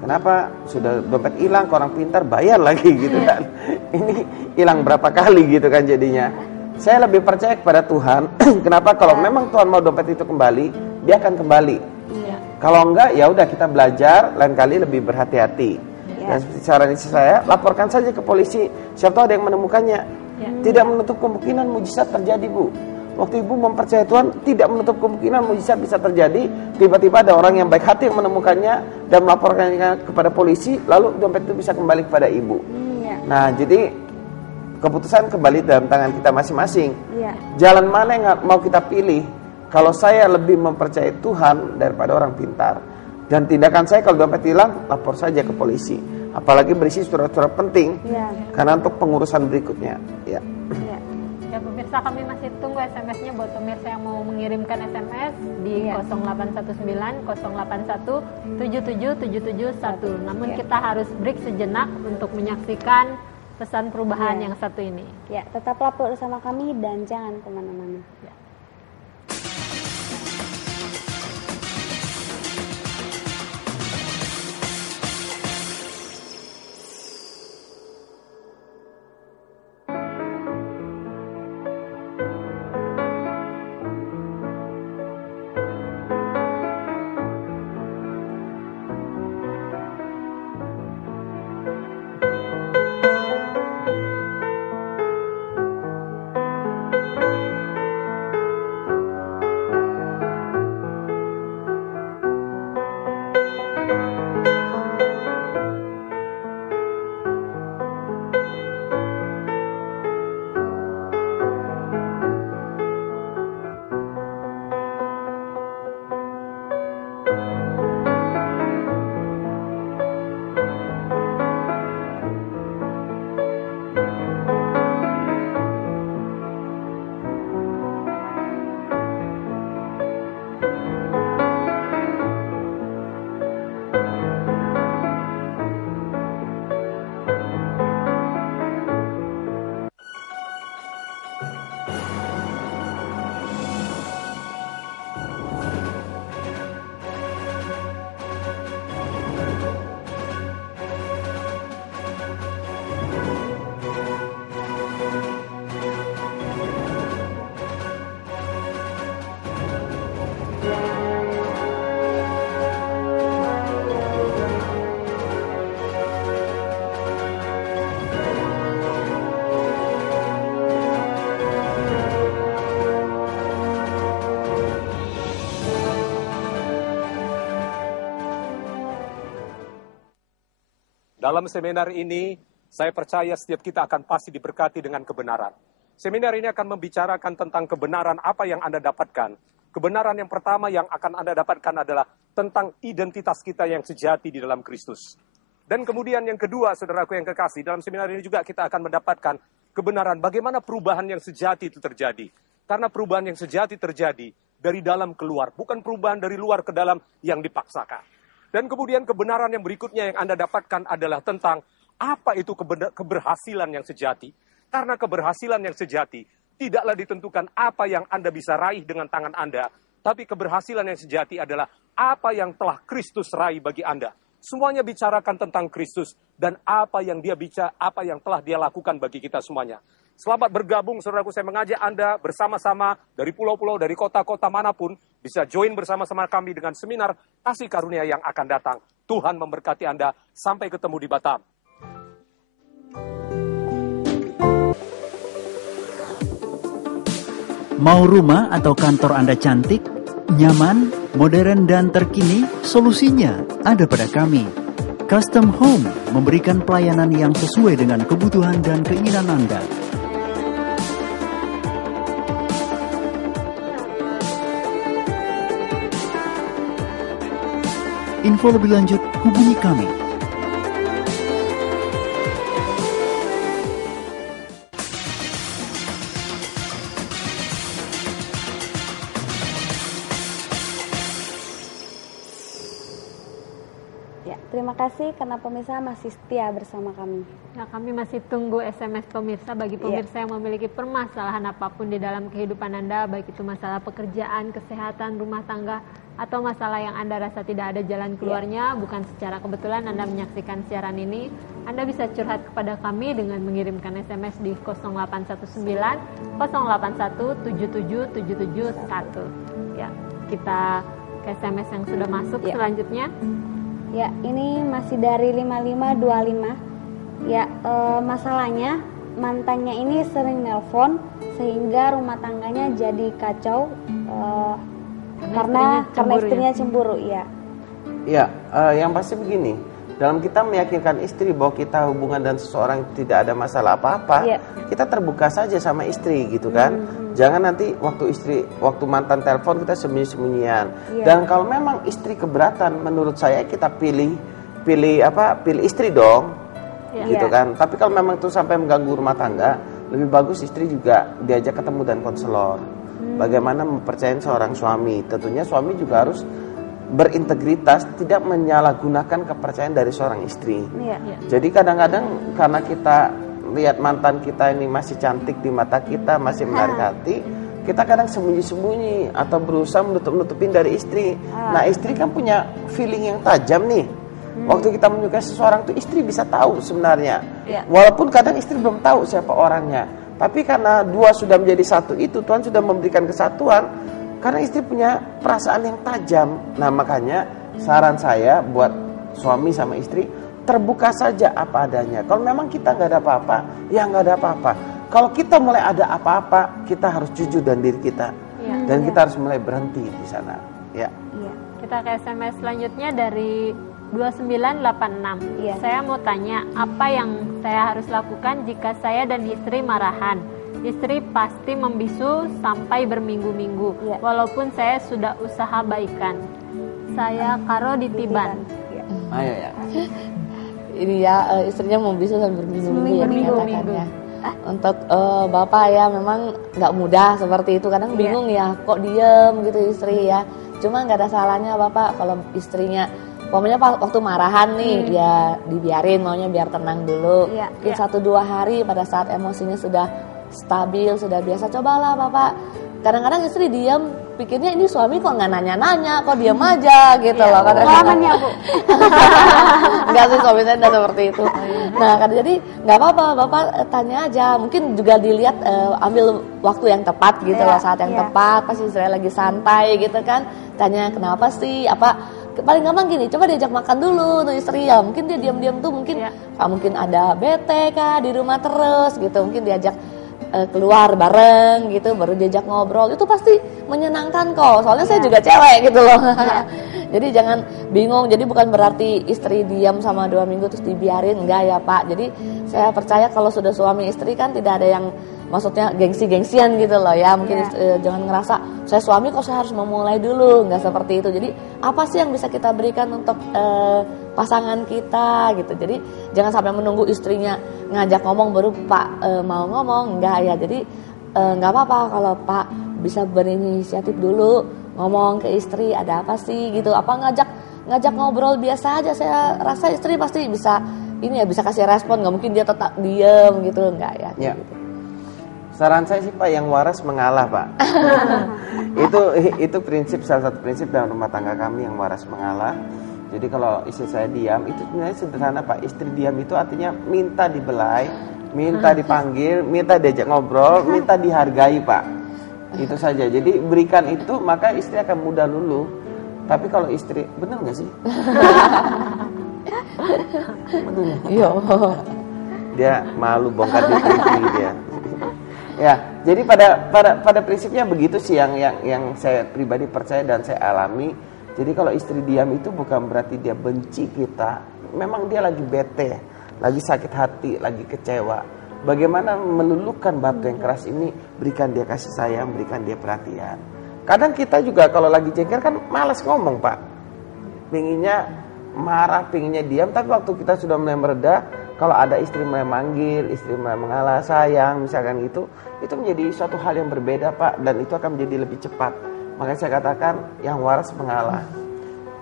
Kenapa sudah dompet hilang ke orang pintar bayar lagi gitu kan? Ini hilang berapa kali gitu kan jadinya. Saya lebih percaya kepada Tuhan. Kenapa? Kalau memang Tuhan mau dompet itu kembali, dia akan kembali. Kalau enggak, ya udah kita belajar, lain kali lebih berhati-hati. Dan saran saya, laporkan saja ke polisi. Siapa tahu ada yang menemukannya. Tidak menutup kemungkinan mujizat terjadi, Bu. Waktu ibu mempercayai Tuhan, tidak menutup kemungkinan mujizat bisa terjadi. Tiba-tiba ada orang yang baik hati yang menemukannya dan melaporkannya kepada polisi, lalu dompet itu bisa kembali kepada ibu. Nah, jadi keputusan kembali dalam tangan kita masing-masing. Jalan mana yang mau kita pilih? kalau saya lebih mempercayai Tuhan daripada orang pintar. Dan tindakan saya kalau dompet hilang, lapor saja ke polisi. Apalagi berisi surat-surat penting, karena untuk pengurusan berikutnya. Ya. Ya pemirsa, kami masih tunggu SMS-nya buat pemirsa yang mau mengirimkan SMS di 0819 081 77771. Namun kita harus break sejenak untuk menyaksikan pesan perubahan yang satu ini. Ya, tetaplah bersama kami dan jangan kemana-mana. Ya. Dalam seminar ini, saya percaya setiap kita akan pasti diberkati dengan kebenaran. Seminar ini akan membicarakan tentang kebenaran apa yang Anda dapatkan. Kebenaran yang pertama yang akan Anda dapatkan adalah tentang identitas kita yang sejati di dalam Kristus. Dan kemudian yang kedua, saudaraku yang kekasih, dalam seminar ini juga kita akan mendapatkan kebenaran bagaimana perubahan yang sejati itu terjadi. Karena perubahan yang sejati terjadi dari dalam keluar, bukan perubahan dari luar ke dalam yang dipaksakan. Dan kemudian kebenaran yang berikutnya yang Anda dapatkan adalah tentang apa itu keberhasilan yang sejati. Karena keberhasilan yang sejati tidaklah ditentukan apa yang Anda bisa raih dengan tangan Anda. Tapi keberhasilan yang sejati adalah apa yang telah Kristus raih bagi Anda. Semuanya bicarakan tentang Kristus dan apa yang telah Dia lakukan bagi kita semuanya. Selamat bergabung, saudaraku. Saya mengajak Anda bersama-sama dari pulau-pulau, dari kota-kota manapun, bisa join bersama-sama kami dengan seminar Kasih Karunia yang akan datang. Tuhan memberkati Anda. Sampai ketemu di Batam. Mau rumah atau kantor Anda cantik, nyaman, modern, dan terkini? Solusinya ada pada kami. Custom Home memberikan pelayanan yang sesuai dengan kebutuhan dan keinginan Anda. Info lebih lanjut, hubungi kami. Ya, terima kasih karena pemirsa masih setia bersama kami. Nah, kami masih tunggu SMS pemirsa bagi pemirsa yang memiliki permasalahan apapun di dalam kehidupan Anda, baik itu masalah pekerjaan, kesehatan, rumah tangga, atau masalah yang Anda rasa tidak ada jalan keluarnya, bukan secara kebetulan Anda menyaksikan siaran ini. Anda bisa curhat kepada kami dengan mengirimkan SMS di 0819 081 77771. Ya, kita ke SMS yang sudah masuk selanjutnya. Ya, ini masih dari 5525. Ya, masalahnya mantannya ini sering nelpon sehingga rumah tangganya jadi kacau karena istrinya cemburu, ya. Ya, yang pasti begini, dalam kita meyakinkan istri bahwa kita hubungan dan seseorang tidak ada masalah apa-apa, kita terbuka saja sama istri gitu kan. Jangan nanti waktu mantan telepon kita sembunyi-sembunyian. Dan kalau memang istri keberatan, menurut saya kita pilih istri dong, gitu kan. Tapi kalau memang itu sampai mengganggu rumah tangga, lebih bagus istri juga diajak ketemu dan konselor. Bagaimana mempercayai seorang suami. Tentunya suami juga harus berintegritas, tidak menyalahgunakan kepercayaan dari seorang istri. Jadi kadang-kadang karena kita lihat mantan kita ini masih cantik di mata kita, masih menarik hati, kita kadang sembunyi-sembunyi atau berusaha menutup-nutupin dari istri. Nah, istri kan punya feeling yang tajam nih. Waktu kita menyukai seseorang tuh istri bisa tahu sebenarnya. Walaupun kadang istri belum tahu siapa orangnya. Tapi karena dua sudah menjadi satu itu, Tuhan sudah memberikan kesatuan. Karena istri punya perasaan yang tajam. Nah, makanya saran saya buat suami sama istri, terbuka saja apa adanya. Kalau memang kita nggak ada apa-apa, ya nggak ada apa-apa. Kalau kita mulai ada apa-apa, kita harus jujur dan diri kita. Dan kita harus mulai berhenti di sana. Kita ke SMS selanjutnya dari 2986. Saya mau tanya, apa yang saya harus lakukan jika saya dan istri marahan? Istri pasti membisu sampai berminggu-minggu, walaupun saya sudah usaha baikan. Saya Karo di Tiban. Ini ya, istrinya membisu sampai berminggu-minggu ya. Untuk bapak ya memang nggak mudah seperti itu. Kadang bingung ya, kok diem gitu istri ya. Cuma nggak ada salahnya bapak kalau istrinya pokoknya waktu marahan nih ya dibiarin, maunya biar tenang dulu. Mungkin 1-2 hari pada saat emosinya sudah stabil, sudah biasa, cobalah bapak. Kadang-kadang istri diam, pikirnya ini suami kok nggak nanya-nanya, kok diam aja gitu loh. Pengalaman ya Bu? Enggak sih, suami saya enggak seperti itu. Nah, jadi nggak apa-apa, bapak tanya aja. Mungkin juga dilihat ambil waktu yang tepat gitu loh, saat yang tepat, pas istri lagi santai gitu kan. Tanya kenapa sih, paling gampang gini, coba diajak makan dulu tuh istri ya. Mungkin dia diam-diam tuh mungkin ada bete kah di rumah terus gitu. Mungkin diajak keluar bareng gitu, baru diajak ngobrol, itu pasti menyenangkan kok. Soalnya saya juga cewek gitu loh. Jadi jangan bingung. Jadi bukan berarti istri diam sama 2 minggu terus dibiarin, enggak ya Pak. Jadi saya percaya kalau sudah suami istri kan tidak ada yang maksudnya gengsi-gengsian gitu loh ya. Mungkin jangan ngerasa saya suami kok saya harus memulai dulu, nggak seperti itu. Jadi apa sih yang bisa kita berikan untuk pasangan kita gitu. Jadi jangan sampai menunggu istrinya ngajak ngomong baru Pak mau ngomong, enggak ya. Jadi nggak apa-apa kalau Pak bisa berinisiatif dulu ngomong ke istri ada apa sih gitu. Apa ngajak ngobrol biasa aja, saya rasa istri pasti bisa bisa kasih respon. Nggak mungkin dia tetap diem gitu, enggak ya. Gitu. Saran saya sih Pak, yang waras mengalah Pak. itu salah satu prinsip dalam rumah tangga kami, yang waras mengalah. Jadi kalau istri saya diam, itu sebenarnya sederhana Pak. Istri diam itu artinya minta dibelai, minta dipanggil, minta diajak ngobrol, minta dihargai Pak. Itu saja. Jadi berikan itu, maka istri akan mudah luluh. Tapi kalau istri, benar nggak sih? Benar ya? Iya. Dia malu bongkar di TV dia. Ya, jadi pada prinsipnya begitu sih yang saya pribadi percaya dan saya alami. Jadi kalau istri diam itu bukan berarti dia benci kita. Memang dia lagi bete, lagi sakit hati, lagi kecewa. Bagaimana meluluhkan batu yang keras ini, berikan dia kasih sayang, berikan dia perhatian. Kadang kita juga kalau lagi jengkel kan malas ngomong Pak. Pinginnya marah, pinginnya diam, tapi waktu kita sudah mulai mereda, kalau ada istri mulai manggil, istri mulai mengalah sayang, misalkan gitu, itu menjadi suatu hal yang berbeda Pak, dan itu akan menjadi lebih cepat. Makanya saya katakan yang waras mengalah.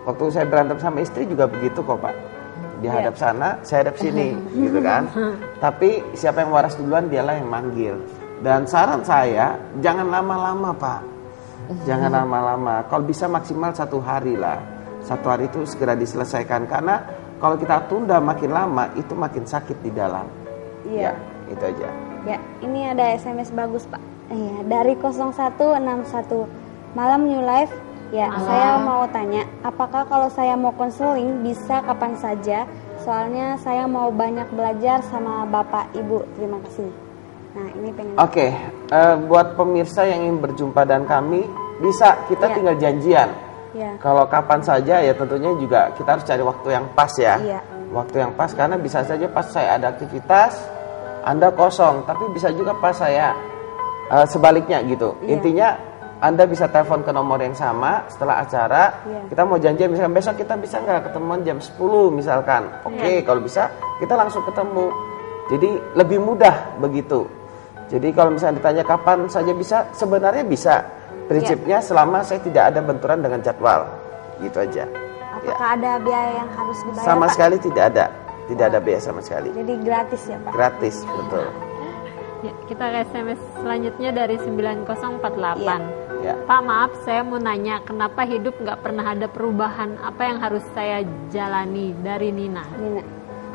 Waktu saya berantem sama istri juga begitu kok Pak. Dia hadap sana, saya hadap sini, gitu kan. Tapi siapa yang waras duluan, dialah yang manggil. Dan saran saya, jangan lama-lama Pak. Jangan lama-lama. Kalau bisa maksimal 1 hari lah. 1 hari itu segera diselesaikan, karena kalau kita tunda makin lama itu makin sakit di dalam. Ya, itu aja. Ya, ini ada SMS bagus Pak. Dari 0161 Malam New Life. Ya, saya mau tanya, apakah kalau saya mau konseling bisa kapan saja? Soalnya saya mau banyak belajar sama Bapak Ibu. Terima kasih. Nah, ini pengen. Oke, buat pemirsa yang ingin berjumpa dengan kami, bisa kita tinggal janjian. Kalau kapan saja ya tentunya juga kita harus cari waktu yang pas ya. Waktu yang pas, karena bisa saja pas saya ada aktivitas Anda kosong, tapi bisa juga pas saya sebaliknya gitu. Intinya Anda bisa telepon ke nomor yang sama setelah acara. Kita mau janjian misalkan besok kita bisa nggak ketemuan jam 10 misalkan. Oke, kalau bisa kita langsung ketemu. Jadi lebih mudah begitu. Jadi kalau misalnya ditanya kapan saja bisa, sebenarnya bisa. Prinsipnya selama saya tidak ada benturan dengan jadwal. Gitu aja. Apakah ada biaya yang harus dibayar, sama Pak? sekali tidak ada. Tidak ada biaya sama sekali. Jadi gratis ya, Pak? Gratis, betul. Ya, kita ke SMS selanjutnya dari 9048. Ya. Pak, maaf saya mau nanya, kenapa hidup nggak pernah ada perubahan? Apa yang harus saya jalani? Dari Nina.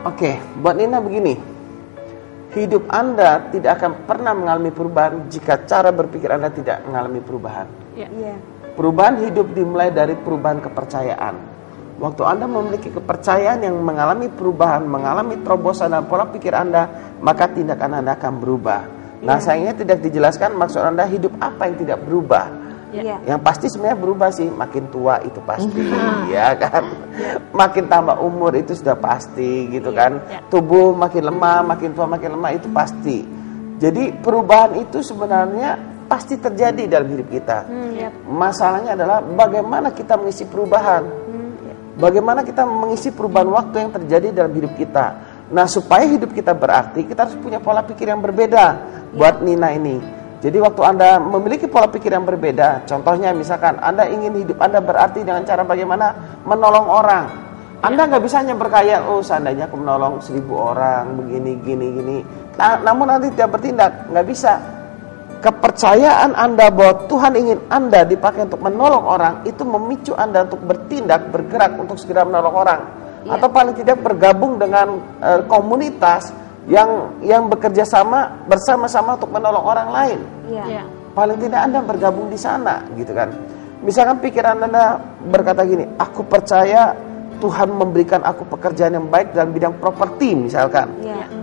Oke, buat Nina begini. Hidup Anda tidak akan pernah mengalami perubahan jika cara berpikir Anda tidak mengalami perubahan. Perubahan hidup dimulai dari perubahan kepercayaan. Waktu Anda memiliki kepercayaan yang mengalami perubahan, mengalami terobosan dalam pola pikir Anda, maka tindakan Anda akan berubah. Nah, sayangnya tidak dijelaskan maksud Anda hidup apa yang tidak berubah. Yang pasti sebenarnya berubah sih, makin tua itu pasti, ya kan. Makin tambah umur itu sudah pasti gitu kan. Tubuh makin lemah, makin tua makin lemah itu pasti. Jadi perubahan itu sebenarnya pasti terjadi dalam hidup kita. Masalahnya adalah bagaimana kita mengisi perubahan. Bagaimana kita mengisi perubahan waktu yang terjadi dalam hidup kita. Nah, supaya hidup kita berarti, kita harus punya pola pikir yang berbeda. Buat Nina ini, jadi waktu Anda memiliki pola pikir yang berbeda, contohnya misalkan Anda ingin hidup Anda berarti dengan cara bagaimana menolong orang. Anda nggak bisa hanya berkaya, oh seandainya aku menolong 1000 orang, begini, gini. Nah, namun nanti tidak bertindak, nggak bisa. Kepercayaan Anda bahwa Tuhan ingin Anda dipakai untuk menolong orang, itu memicu Anda untuk bertindak, bergerak untuk segera menolong orang. Atau paling tidak bergabung dengan komunitas yang bekerja sama bersama-sama untuk menolong orang lain. Paling tidak Anda bergabung di sana, gitu kan. Misalkan pikiran Anda berkata gini, aku percaya Tuhan memberikan aku pekerjaan yang baik dalam bidang properti misalkan.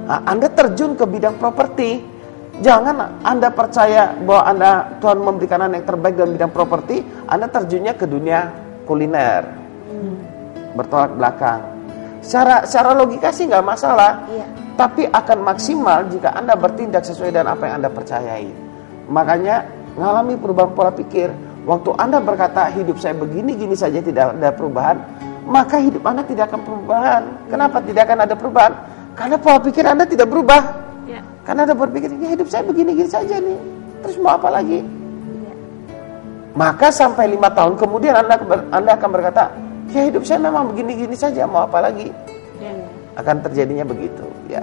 Nah, Anda terjun ke bidang properti. Jangan Anda percaya bahwa Tuhan memberikan Anda yang terbaik dalam bidang properti, Anda terjunnya ke dunia kuliner. Bertolak belakang. Secara logika sih nggak masalah. Tapi akan maksimal jika Anda bertindak sesuai dengan apa yang Anda percayai. Makanya mengalami perubahan pola pikir. Waktu Anda berkata hidup saya begini-gini saja tidak ada perubahan, maka hidup Anda tidak akan perubahan. Kenapa tidak akan ada perubahan? Karena pola pikir Anda tidak berubah. Karena Anda berpikir, ya hidup saya begini-gini saja nih, terus mau apa lagi? Maka sampai 5 tahun kemudian Anda akan berkata, ya hidup saya memang begini-gini saja, mau apa lagi? Akan terjadinya begitu, ya.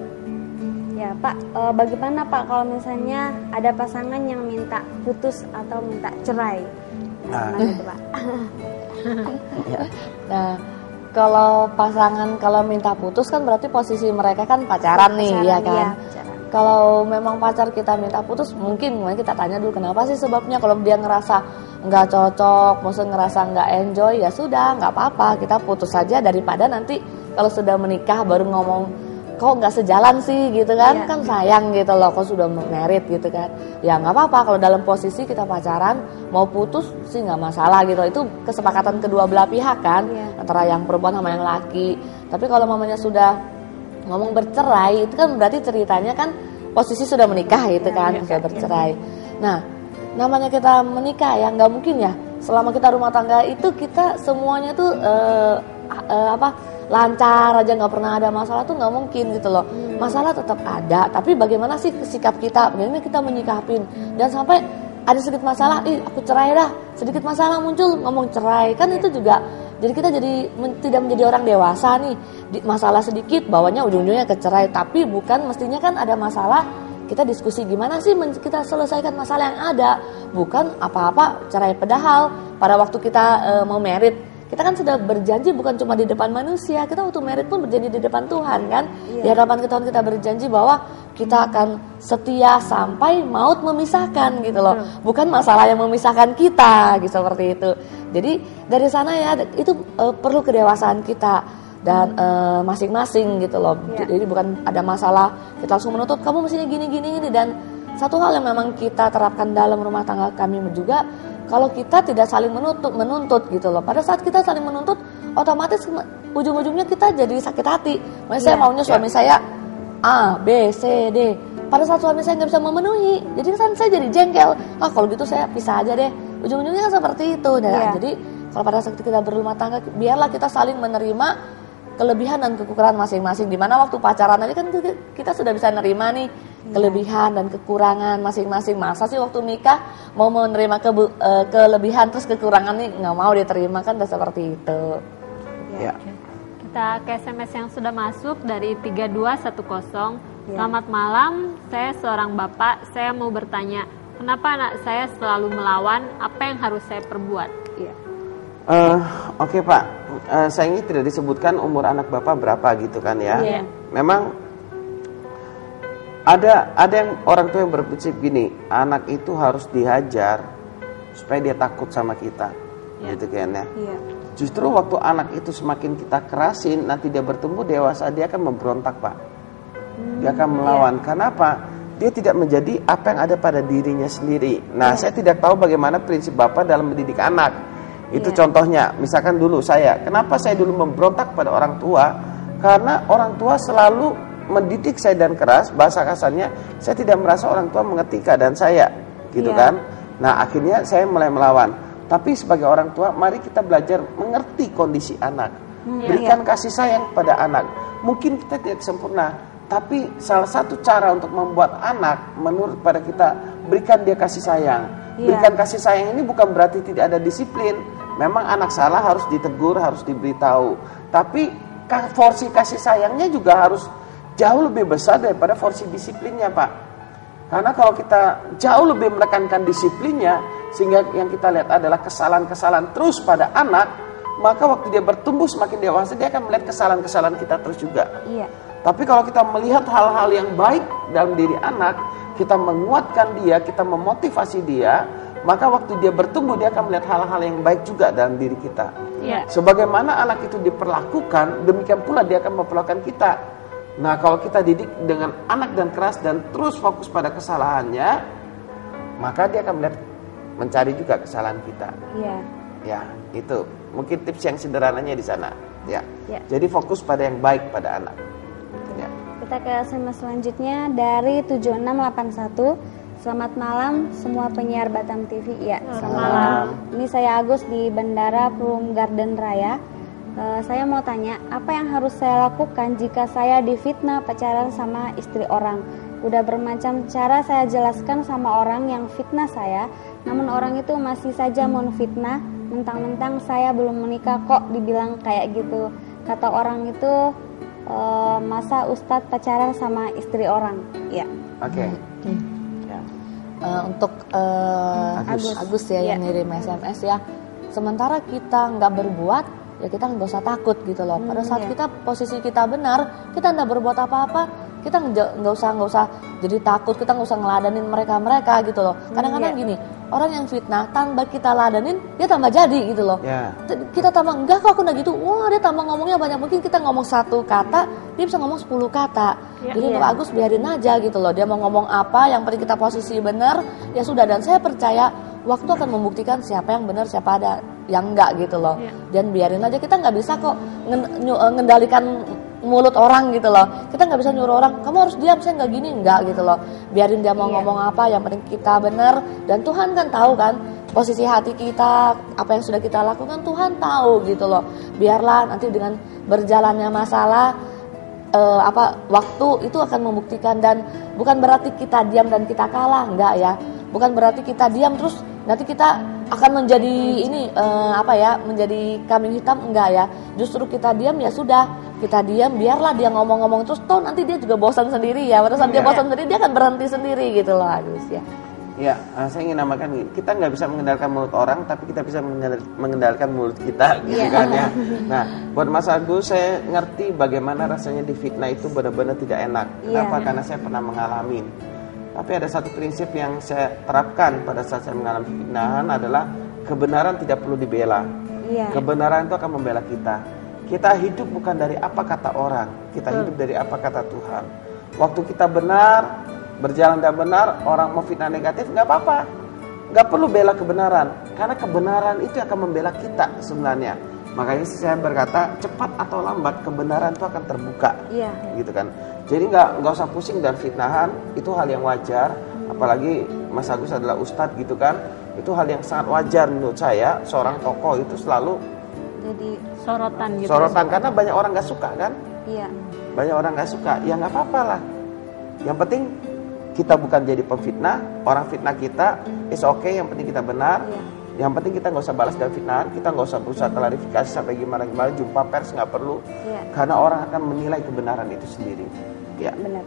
Ya Pak, bagaimana Pak kalau misalnya ada pasangan yang minta putus atau minta cerai? Itu, Pak? Nah, kalau pasangan kalau minta putus kan berarti posisi mereka kan pacaran nih, ya kan? Kalau memang pacar kita minta putus, mungkin kita tanya dulu kenapa sih sebabnya. Kalau dia ngerasa nggak cocok, maksudnya ngerasa nggak enjoy, ya sudah nggak apa-apa, kita putus saja daripada nanti kalau sudah menikah baru ngomong kok nggak sejalan sih gitu kan, kan sayang gitu loh, kok sudah married gitu kan. Ya nggak apa-apa kalau dalam posisi kita pacaran mau putus sih nggak masalah gitu. Itu kesepakatan kedua belah pihak kan, antara yang perempuan sama yang laki. Tapi kalau mamanya sudah ngomong bercerai, itu kan berarti ceritanya kan posisi sudah menikah gitu kan, sudah bercerai. Nah, namanya kita menikah ya nggak mungkin ya selama kita rumah tangga itu kita semuanya tuh lancar aja, nggak pernah ada masalah tuh nggak mungkin gitu loh. Masalah tetap ada, tapi bagaimana sih sikap kita, bagaimana kita menyikapin. Dan sampai ada sedikit masalah, aku cerai dah, sedikit masalah muncul ngomong cerai, kan itu juga jadi kita tidak menjadi orang dewasa nih. Masalah sedikit bawanya ujung-ujungnya ke cerai, tapi bukan mestinya kan ada masalah kita diskusi gimana sih kita selesaikan masalah yang ada, bukan apa-apa cerai. Padahal pada waktu kita mau married, kita kan sudah berjanji bukan cuma di depan manusia, kita waktu married pun berjanji di depan Tuhan kan. Di hadapan Tuhan kita berjanji bahwa kita akan setia sampai maut memisahkan gitu loh. Bukan masalah yang memisahkan kita gitu, seperti itu. Jadi dari sana ya itu perlu kedewasaan kita dan masing-masing gitu loh. Jadi bukan ada masalah kita langsung menutup kamu mestinya gini. Dan satu hal yang memang kita terapkan dalam rumah tangga kami juga, kalau kita tidak saling menuntut gitu loh. Pada saat kita saling menuntut, otomatis ujung-ujungnya kita jadi sakit hati. Makanya saya maunya suami saya A, B, C, D. Pada saat suami saya nggak bisa memenuhi, jadi kan saya jadi jengkel. Kalau gitu saya pisah aja deh. Ujung-ujungnya kan seperti itu. Jadi kalau pada saat kita berumah tangga, biarlah kita saling menerima kelebihan dan kekurangan masing-masing. Dimana waktu pacaran aja kan kita sudah bisa nerima nih kelebihan dan kekurangan masing-masing. Masa sih waktu nikah mau menerima kelebihan terus kekurangan nih nggak mau diterima, kan udah seperti itu. Ya. Kita ke SMS yang sudah masuk dari 3210. Selamat malam, saya seorang bapak. Saya mau bertanya, kenapa anak saya selalu melawan? Apa yang harus saya perbuat? Oke Pak, sayangnya tidak disebutkan umur anak Bapak berapa gitu kan ya. Memang ada yang orang tua yang berprinsip gini, anak itu harus dihajar supaya dia takut sama kita, gitu kan ya. Justru waktu anak itu semakin kita kerasin, nanti dia bertumbuh dewasa, dia akan memberontak Pak. Dia akan melawan. Kenapa? Dia tidak menjadi apa yang ada pada dirinya sendiri. Nah, saya tidak tahu bagaimana prinsip Bapak dalam mendidik anak. Itu contohnya, misalkan dulu saya, kenapa saya dulu memberontak pada orang tua? Karena orang tua selalu mendidik saya dan keras, bahasa kasarnya, saya tidak merasa orang tua mengerti keadaan saya, gitu kan? Nah, akhirnya saya mulai melawan. Tapi sebagai orang tua, mari kita belajar mengerti kondisi anak, berikan kasih sayang pada anak. Mungkin kita tidak sempurna, tapi salah satu cara untuk membuat anak menurut pada kita, berikan dia kasih sayang. Berikan kasih sayang ini bukan berarti tidak ada disiplin. Memang anak salah harus ditegur, harus diberitahu. Tapi porsi kasih sayangnya juga harus jauh lebih besar daripada porsi disiplinnya Pak. Karena kalau kita jauh lebih menekankan disiplinnya, sehingga yang kita lihat adalah kesalahan-kesalahan terus pada anak, maka waktu dia bertumbuh semakin dewasa, dia akan melihat kesalahan-kesalahan kita terus juga. Tapi kalau kita melihat hal-hal yang baik dalam diri anak, kita menguatkan dia, kita memotivasi dia, maka waktu dia bertumbuh dia akan melihat hal-hal yang baik juga dalam diri kita. Sebagaimana anak itu diperlakukan, demikian pula dia akan memperlakukan kita. Nah, kalau kita didik dengan anak dan keras dan terus fokus pada kesalahannya, maka dia akan melihat, mencari juga kesalahan kita. Ya, itu mungkin tips yang sederhananya di sana. Jadi fokus pada yang baik pada anak. Kita ke SMS selanjutnya dari 7681. Selamat malam semua penyiar Batam TV. Selamat malam. Ini saya Agus di Bandara Plum Garden Raya. Saya mau tanya, apa yang harus saya lakukan jika saya difitnah pacaran sama istri orang? Udah bermacam cara saya jelaskan sama orang yang fitnah saya, namun orang itu masih saja menfitnah. Mentang-mentang saya belum menikah kok dibilang kayak gitu. Kata orang itu, masa Ustadz pacaran sama istri orang? Untuk Agus ya yang ngirim SMS ya. Sementara kita nggak berbuat, ya kita nggak usah takut gitu loh. Pada saat kita posisi kita benar, kita nggak berbuat apa-apa, kita nggak usah jadi takut, kita nggak usah ngeladenin mereka gitu loh. Kadang-kadang gini, orang yang fitnah tanpa kita ladenin dia tambah jadi gitu loh. Kita tambah enggak kok aku nggak gitu, wah dia tambah ngomongnya banyak. Mungkin kita ngomong satu kata, dia bisa ngomong 10 kata. Jadi untuk Agus biarin aja gitu loh. Dia mau ngomong apa, yang penting kita posisi benar, ya sudah. Dan saya percaya waktu akan membuktikan siapa yang benar, siapa ada yang enggak gitu loh. Dan biarin aja, kita nggak bisa kok ngendalikan mulut orang gitu loh. Kita nggak bisa nyuruh orang, kamu harus diam, saya nggak gini, enggak gitu loh. Biarin dia mau ngomong apa, yang penting kita benar. Dan Tuhan kan tahu kan posisi hati kita, apa yang sudah kita lakukan, Tuhan tahu gitu loh. Biarlah nanti dengan berjalannya masalah, waktu itu akan membuktikan. Dan bukan berarti kita diam dan kita kalah, enggak ya. Bukan berarti kita diam terus nanti kita akan menjadi menjadi kambing hitam, enggak ya. Justru kita diam, ya sudah, kita diam, biarlah dia ngomong-ngomong terus, toh nanti dia juga bosan sendiri ya. Pada saat dia bosan sendiri, dia akan berhenti sendiri gitu loh Agus ya. Saya ingin namakan, kita nggak bisa mengendalikan mulut orang, tapi kita bisa mengendalikan mulut kita, gitu kan ya. Nah, buat Mas Agus, saya ngerti bagaimana rasanya difitnah itu benar-benar tidak enak. Kenapa? Karena saya pernah mengalami. Tapi ada satu prinsip yang saya terapkan pada saat saya mengalami fitnahan adalah kebenaran tidak perlu dibela. Kebenaran itu akan membela kita. Kita hidup bukan dari apa kata orang, kita hidup dari apa kata Tuhan. Waktu kita benar, berjalan dan benar, orang mau fitnah negatif nggak apa-apa. nggak perlu bela kebenaran, karena kebenaran itu akan membela kita sebenarnya. Makanya saya berkata cepat atau lambat kebenaran itu akan terbuka, gitu kan. Jadi nggak usah pusing dan fitnahan, itu hal yang wajar. Apalagi Mas Agus adalah ustadz gitu kan, itu hal yang sangat wajar menurut saya. Seorang tokoh itu selalu Jadi Sorotan gitu. sorotan karena banyak orang nggak suka kan. iya. Banyak orang nggak suka, ya nggak apa-apa lah. Yang penting kita bukan jadi pemfitnah, orang fitnah kita, it's okay, yang penting kita benar. Yang penting kita nggak usah balas dan fitnahan, kita nggak usah berusaha klarifikasi sampai gimana-gimana, jumpa pers nggak perlu. Karena orang akan menilai kebenaran itu sendiri. Ya. Benar.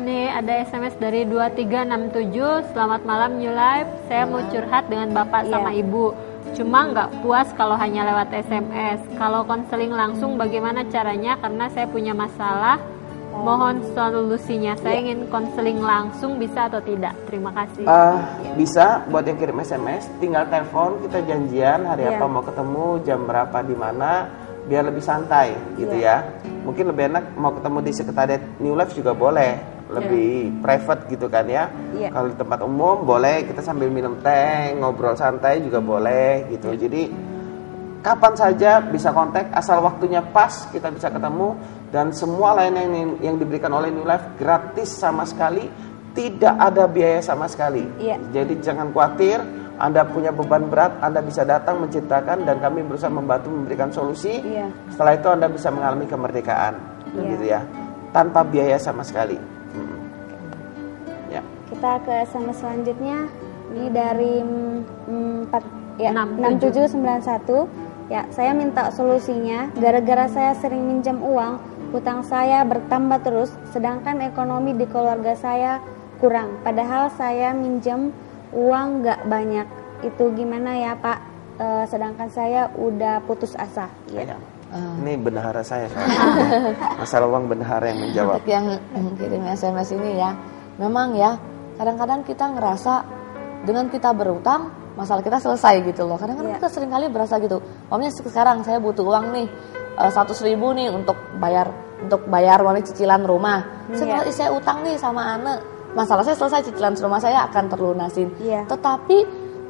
Ini ada SMS dari 2367. Selamat malam New Life. Saya mau curhat dengan Bapak sama Ibu. Cuma nggak puas kalau hanya lewat SMS. Kalau konseling langsung bagaimana caranya? Karena saya punya masalah. Mohon solusinya. Saya ingin konseling langsung, bisa atau tidak? Terima kasih. Bisa buat yang kirim SMS, tinggal telepon, kita janjian hari apa mau ketemu, jam berapa, di mana, biar lebih santai gitu ya. Mungkin lebih enak mau ketemu di sekretariat New Life juga boleh, lebih private gitu kan ya. Kalau di tempat umum boleh, kita sambil minum teh, ngobrol santai juga boleh gitu. Jadi kapan saja bisa kontak, asal waktunya pas kita bisa ketemu. Dan semua layanan yang diberikan oleh New Life gratis sama sekali, tidak ada biaya sama sekali. Jadi jangan khawatir, Anda punya beban berat, Anda bisa datang menceritakan dan kami berusaha membantu memberikan solusi. Setelah itu Anda bisa mengalami kemerdekaan, gitu ya, tanpa biaya sama sekali. Ya. Kita ke SMS selanjutnya. Ini dari 6791. Ya, saya minta solusinya. Gara-gara saya sering minjam uang, hutang saya bertambah terus, sedangkan ekonomi di keluarga saya kurang. Padahal saya minjam uang nggak banyak. Itu gimana ya Pak? Sedangkan saya udah putus asa. Ya. Ini bendahara saya soalnya. Masalah uang bendahara yang menjawab. Untuk yang kirim SMS ini ya, memang ya kadang-kadang kita ngerasa dengan kita berutang masalah kita selesai gitu loh. Kadang-kadang kita sering kali berasa gitu. Pokoknya sekarang saya butuh uang nih 100.000 nih untuk bayar uang cicilan rumah. Saya utang nih sama Ane. Masalah saya selesai, cicilan rumah saya akan terlunasin. Tetapi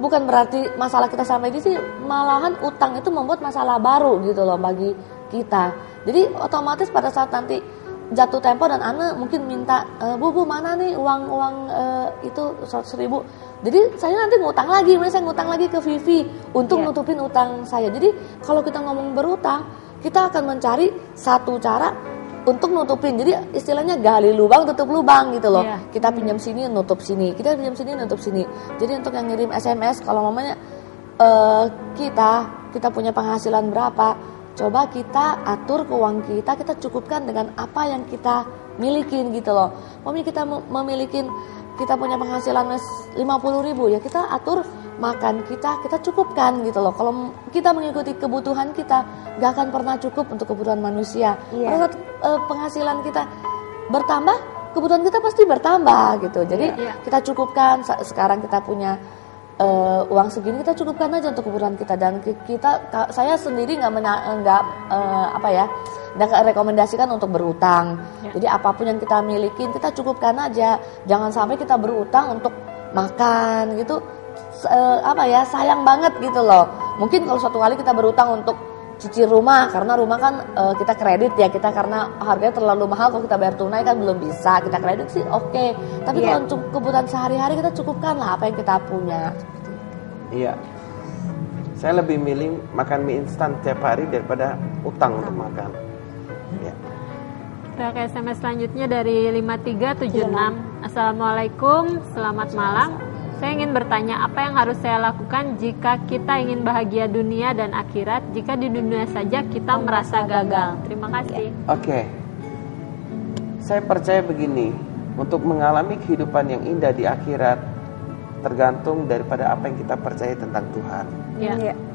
bukan berarti masalah kita sampai di sini, malahan utang itu membuat masalah baru gitu loh bagi kita. Jadi otomatis pada saat nanti jatuh tempo dan Ane mungkin minta, Bu mana nih uang itu 100.000. Jadi saya nanti ngutang lagi, saya ngutang lagi ke Vivi untuk nutupin utang saya. Jadi kalau kita ngomong berutang, kita akan mencari satu cara untuk nutupin. Jadi istilahnya gali lubang tutup lubang gitu loh. Kita pinjam sini nutup sini, kita pinjam sini nutup sini. Jadi untuk yang ngirim SMS, kalau mamanya kita punya penghasilan berapa, coba kita atur ke uang kita cukupkan dengan apa yang kita milikin gitu loh. Kita kita punya penghasilan 50.000 ya, kita atur makan kita cukupkan gitu loh. Kalau kita mengikuti kebutuhan kita, gak akan pernah cukup untuk kebutuhan manusia. Pada saat penghasilan kita bertambah, kebutuhan kita pasti bertambah gitu. Jadi kita cukupkan. Sekarang kita punya uang segini, kita cukupkan aja untuk kebutuhan kita. Dan saya sendiri nggak rekomendasikan untuk berutang. Jadi apapun yang kita milikin kita cukupkan aja. Jangan sampai kita berutang untuk makan gitu. Sayang banget gitu loh. Mungkin kalau suatu kali kita berutang untuk cicil rumah, karena rumah kan kita kredit ya, kita karena harganya terlalu mahal, kalau kita bayar tunai kan belum bisa, kita kredit sih oke. Tapi kalau untuk kebutuhan sehari-hari kita cukupkan lah apa yang kita punya. Iya. Saya lebih milih makan mie instan tiap hari daripada utang untuk makan. Ya. Kita ke SMS selanjutnya dari 5376. Assalamualaikum, selamat malam. Saya ingin bertanya, apa yang harus saya lakukan jika kita ingin bahagia dunia dan akhirat, jika di dunia saja kita merasa gagal? Terima kasih. Oke. Saya percaya begini, untuk mengalami kehidupan yang indah di akhirat, tergantung daripada apa yang kita percaya tentang Tuhan.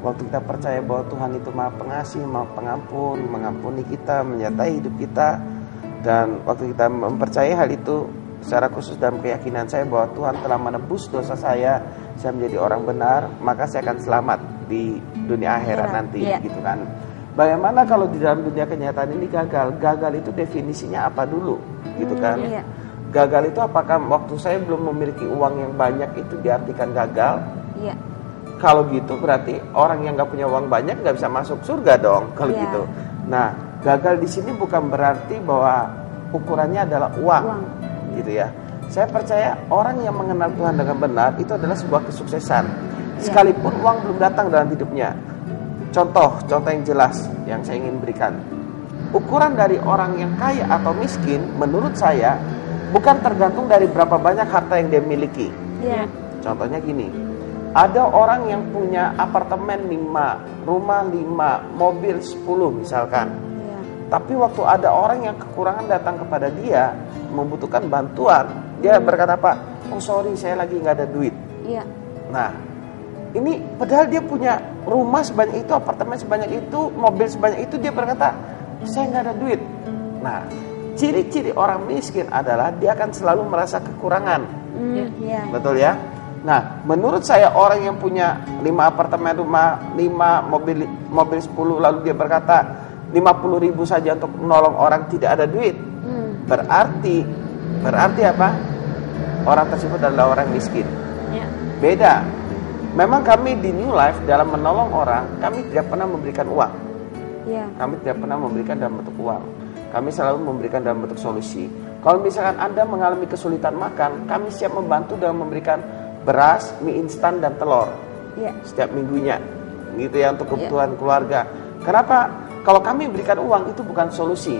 Waktu kita percaya bahwa Tuhan itu Maha Pengasih, Maha Pengampun, mengampuni kita, menyertai hidup kita, dan waktu kita mempercayai hal itu secara khusus dalam keyakinan saya bahwa Tuhan telah menebus dosa saya menjadi orang benar, maka saya akan selamat di dunia akhirat nanti, gitu kan. Bagaimana kalau di dalam dunia kenyataan ini gagal? Gagal itu definisinya apa dulu, gitu kan? Gagal itu apakah waktu saya belum memiliki uang yang banyak itu diartikan gagal? Iya. Kalau gitu berarti orang yang nggak punya uang banyak nggak bisa masuk surga dong kalau gitu. Nah, gagal di sini bukan berarti bahwa ukurannya adalah uang, gitu ya. Saya percaya orang yang mengenal Tuhan dengan benar itu adalah sebuah kesuksesan. Sekalipun uang belum datang dalam hidupnya. Contoh yang jelas yang saya ingin berikan. Ukuran dari orang yang kaya atau miskin menurut saya bukan tergantung dari berapa banyak harta yang dia miliki. Contohnya gini. Ada orang yang punya apartemen 5, rumah 5, mobil 10 misalkan. Tapi waktu ada orang yang kekurangan datang kepada dia, membutuhkan bantuan, dia berkata, "Pak, oh sorry saya lagi nggak ada duit." Nah, ini padahal dia punya rumah sebanyak itu, apartemen sebanyak itu, mobil sebanyak itu, dia berkata, "Saya nggak ada duit." Nah, ciri-ciri orang miskin adalah dia akan selalu merasa kekurangan. Betul ya? Nah, menurut saya orang yang punya 5 apartemen rumah, 5 mobil 10, lalu dia berkata 50.000 saja untuk menolong orang tidak ada duit. Berarti apa? Orang tersebut adalah orang miskin. Beda. Memang kami di New Life dalam menolong orang, kami tidak pernah memberikan uang. Kami tidak pernah memberikan dalam bentuk uang. Kami selalu memberikan dalam bentuk solusi. Kalau misalkan Anda mengalami kesulitan makan, kami siap membantu dalam memberikan beras, mie instan dan telur setiap minggunya, gitu ya, untuk kebutuhan keluarga. Kenapa? Kalau kami berikan uang itu bukan solusi.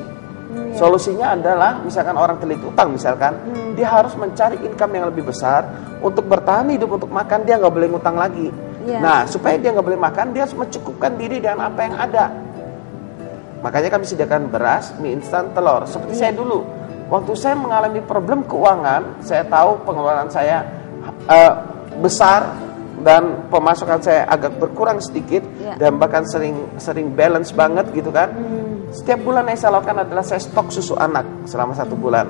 Solusinya adalah misalkan orang terlilit utang misalkan, dia harus mencari income yang lebih besar untuk bertahan hidup, untuk makan, dia nggak boleh ngutang lagi. Nah, supaya dia nggak boleh makan, dia harus mencukupkan diri dengan apa yang ada. Makanya kami sediakan beras, mie instan, telur. Seperti saya dulu, waktu saya mengalami problem keuangan, saya tahu pengeluaran saya besar dan pemasukan saya agak berkurang sedikit dan bahkan sering balance banget gitu kan. Setiap bulan yang saya lakukan adalah saya stok susu anak selama 1 bulan.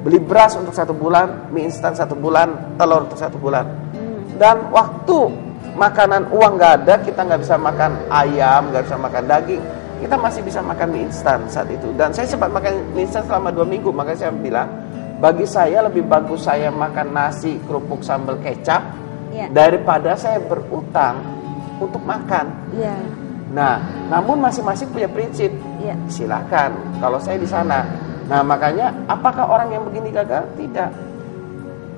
Beli beras untuk 1 bulan, mie instan 1 bulan, telur untuk 1 bulan. Dan waktu makanan uang nggak ada, kita nggak bisa makan ayam, nggak bisa makan daging, kita masih bisa makan mie instan saat itu. Dan saya sempat makan mie instan selama 2 minggu, makanya saya bilang, bagi saya lebih bagus saya makan nasi kerupuk sambal kecap daripada saya berutang untuk makan. Nah, namun masing-masing punya prinsip. Silakan. Kalau saya di sana. Nah, makanya apakah orang yang begini gagal? Tidak.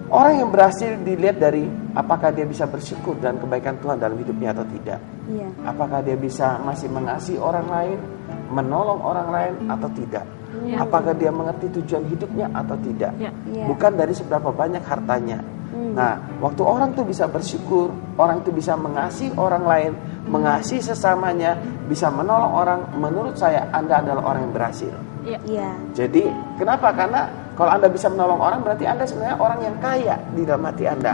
Orang yang berhasil dilihat dari apakah dia bisa bersyukur dan kebaikan Tuhan dalam hidupnya atau tidak. Apakah dia bisa masih mengasihi orang lain, menolong orang lain atau tidak. Apakah dia mengerti tujuan hidupnya atau tidak. Bukan dari seberapa banyak hartanya. Nah, waktu orang itu bisa bersyukur, orang itu bisa mengasihi orang lain, mengasihi sesamanya, bisa menolong orang, menurut saya Anda adalah orang yang berhasil. Jadi, kenapa? Karena kalau Anda bisa menolong orang, berarti Anda sebenarnya orang yang kaya di dalam hati Anda.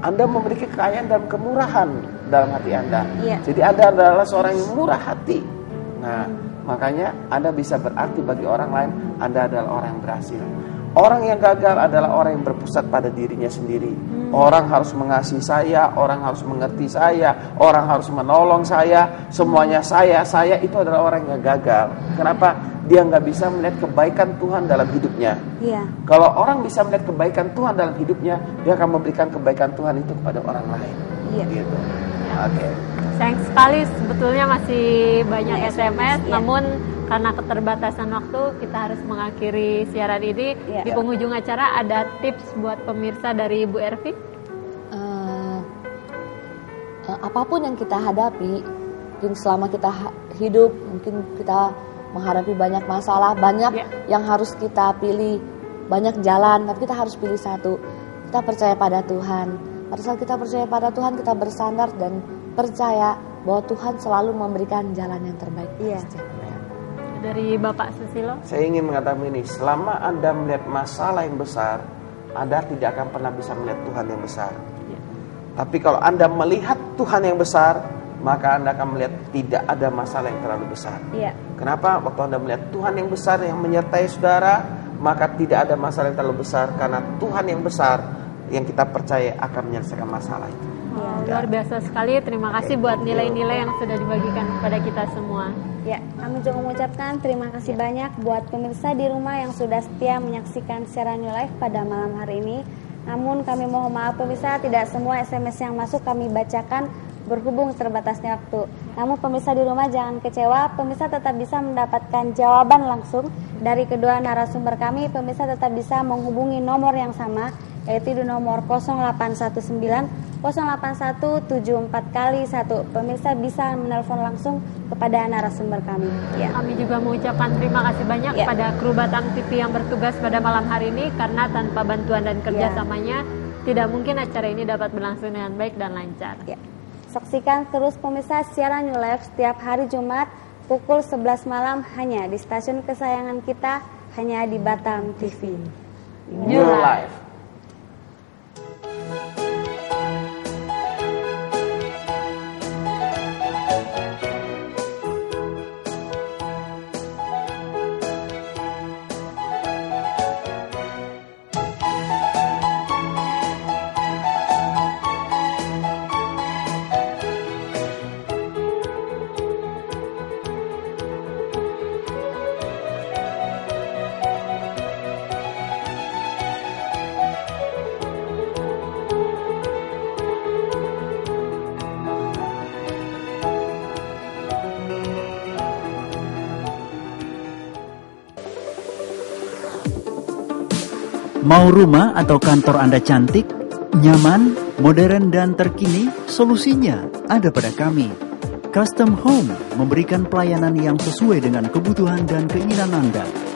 Anda memiliki kekayaan dan kemurahan dalam hati Anda. Jadi Anda adalah seorang yang murah hati. Nah, makanya Anda bisa berarti bagi orang lain, Anda adalah orang yang berhasil. Orang yang gagal adalah orang yang berpusat pada dirinya sendiri. Orang harus mengasihi saya, orang harus mengerti saya, orang harus menolong saya, semuanya saya itu adalah orang yang gagal. Kenapa? Dia nggak bisa melihat kebaikan Tuhan dalam hidupnya. Kalau orang bisa melihat kebaikan Tuhan dalam hidupnya, dia akan memberikan kebaikan Tuhan itu kepada orang lain. Gitu. Sayang sekali sebetulnya masih banyak SMS, namun karena keterbatasan waktu kita harus mengakhiri siaran ini. Di penghujung acara ada tips buat pemirsa dari Ibu Ervi? Apapun yang kita hadapi, mungkin selama kita hidup, mungkin kita menghadapi banyak masalah, banyak yang harus kita pilih, banyak jalan, tapi kita harus pilih satu. Kita percaya pada Tuhan. Pada saat kita percaya pada Tuhan, kita bersandar dan percaya bahwa Tuhan selalu memberikan jalan yang terbaik. Dari Bapak Susilo? Saya ingin mengatakan ini, selama Anda melihat masalah yang besar, Anda tidak akan pernah bisa melihat Tuhan yang besar. Tapi kalau Anda melihat Tuhan yang besar, maka Anda akan melihat tidak ada masalah yang terlalu besar. Kenapa? Waktu Anda melihat Tuhan yang besar yang menyertai saudara, maka tidak ada masalah yang terlalu besar, karena Tuhan yang besar yang kita percaya akan menyelesaikan masalah itu. Luar biasa sekali. Terima kasih buat nilai-nilai yang sudah dibagikan kepada kita semua. Kami juga mengucapkan terima kasih banyak buat pemirsa di rumah yang sudah setia menyaksikan siaran New Life pada malam hari ini. Namun kami mohon maaf pemirsa, tidak semua SMS yang masuk kami bacakan berhubung terbatasnya waktu. Namun pemirsa di rumah jangan kecewa, pemirsa tetap bisa mendapatkan jawaban langsung dari kedua narasumber kami. Pemirsa tetap bisa menghubungi nomor yang sama, yaitu di nomor 0819 081 74 kali 1. Pemirsa bisa menelpon langsung kepada narasumber kami. Ya. Kami juga mengucapkan terima kasih banyak kepada kru Batang TV yang bertugas pada malam hari ini, karena tanpa bantuan dan kerjasamanya tidak mungkin acara ini dapat berlangsung dengan baik dan lancar. Ya. Saksikan terus pemirsa siaran New Life setiap hari Jumat pukul 11 malam hanya di stasiun kesayangan kita, hanya di Batang TV. New Life. Mau rumah atau kantor Anda cantik, nyaman, modern, dan terkini? Solusinya ada pada kami. Custom Home memberikan pelayanan yang sesuai dengan kebutuhan dan keinginan Anda.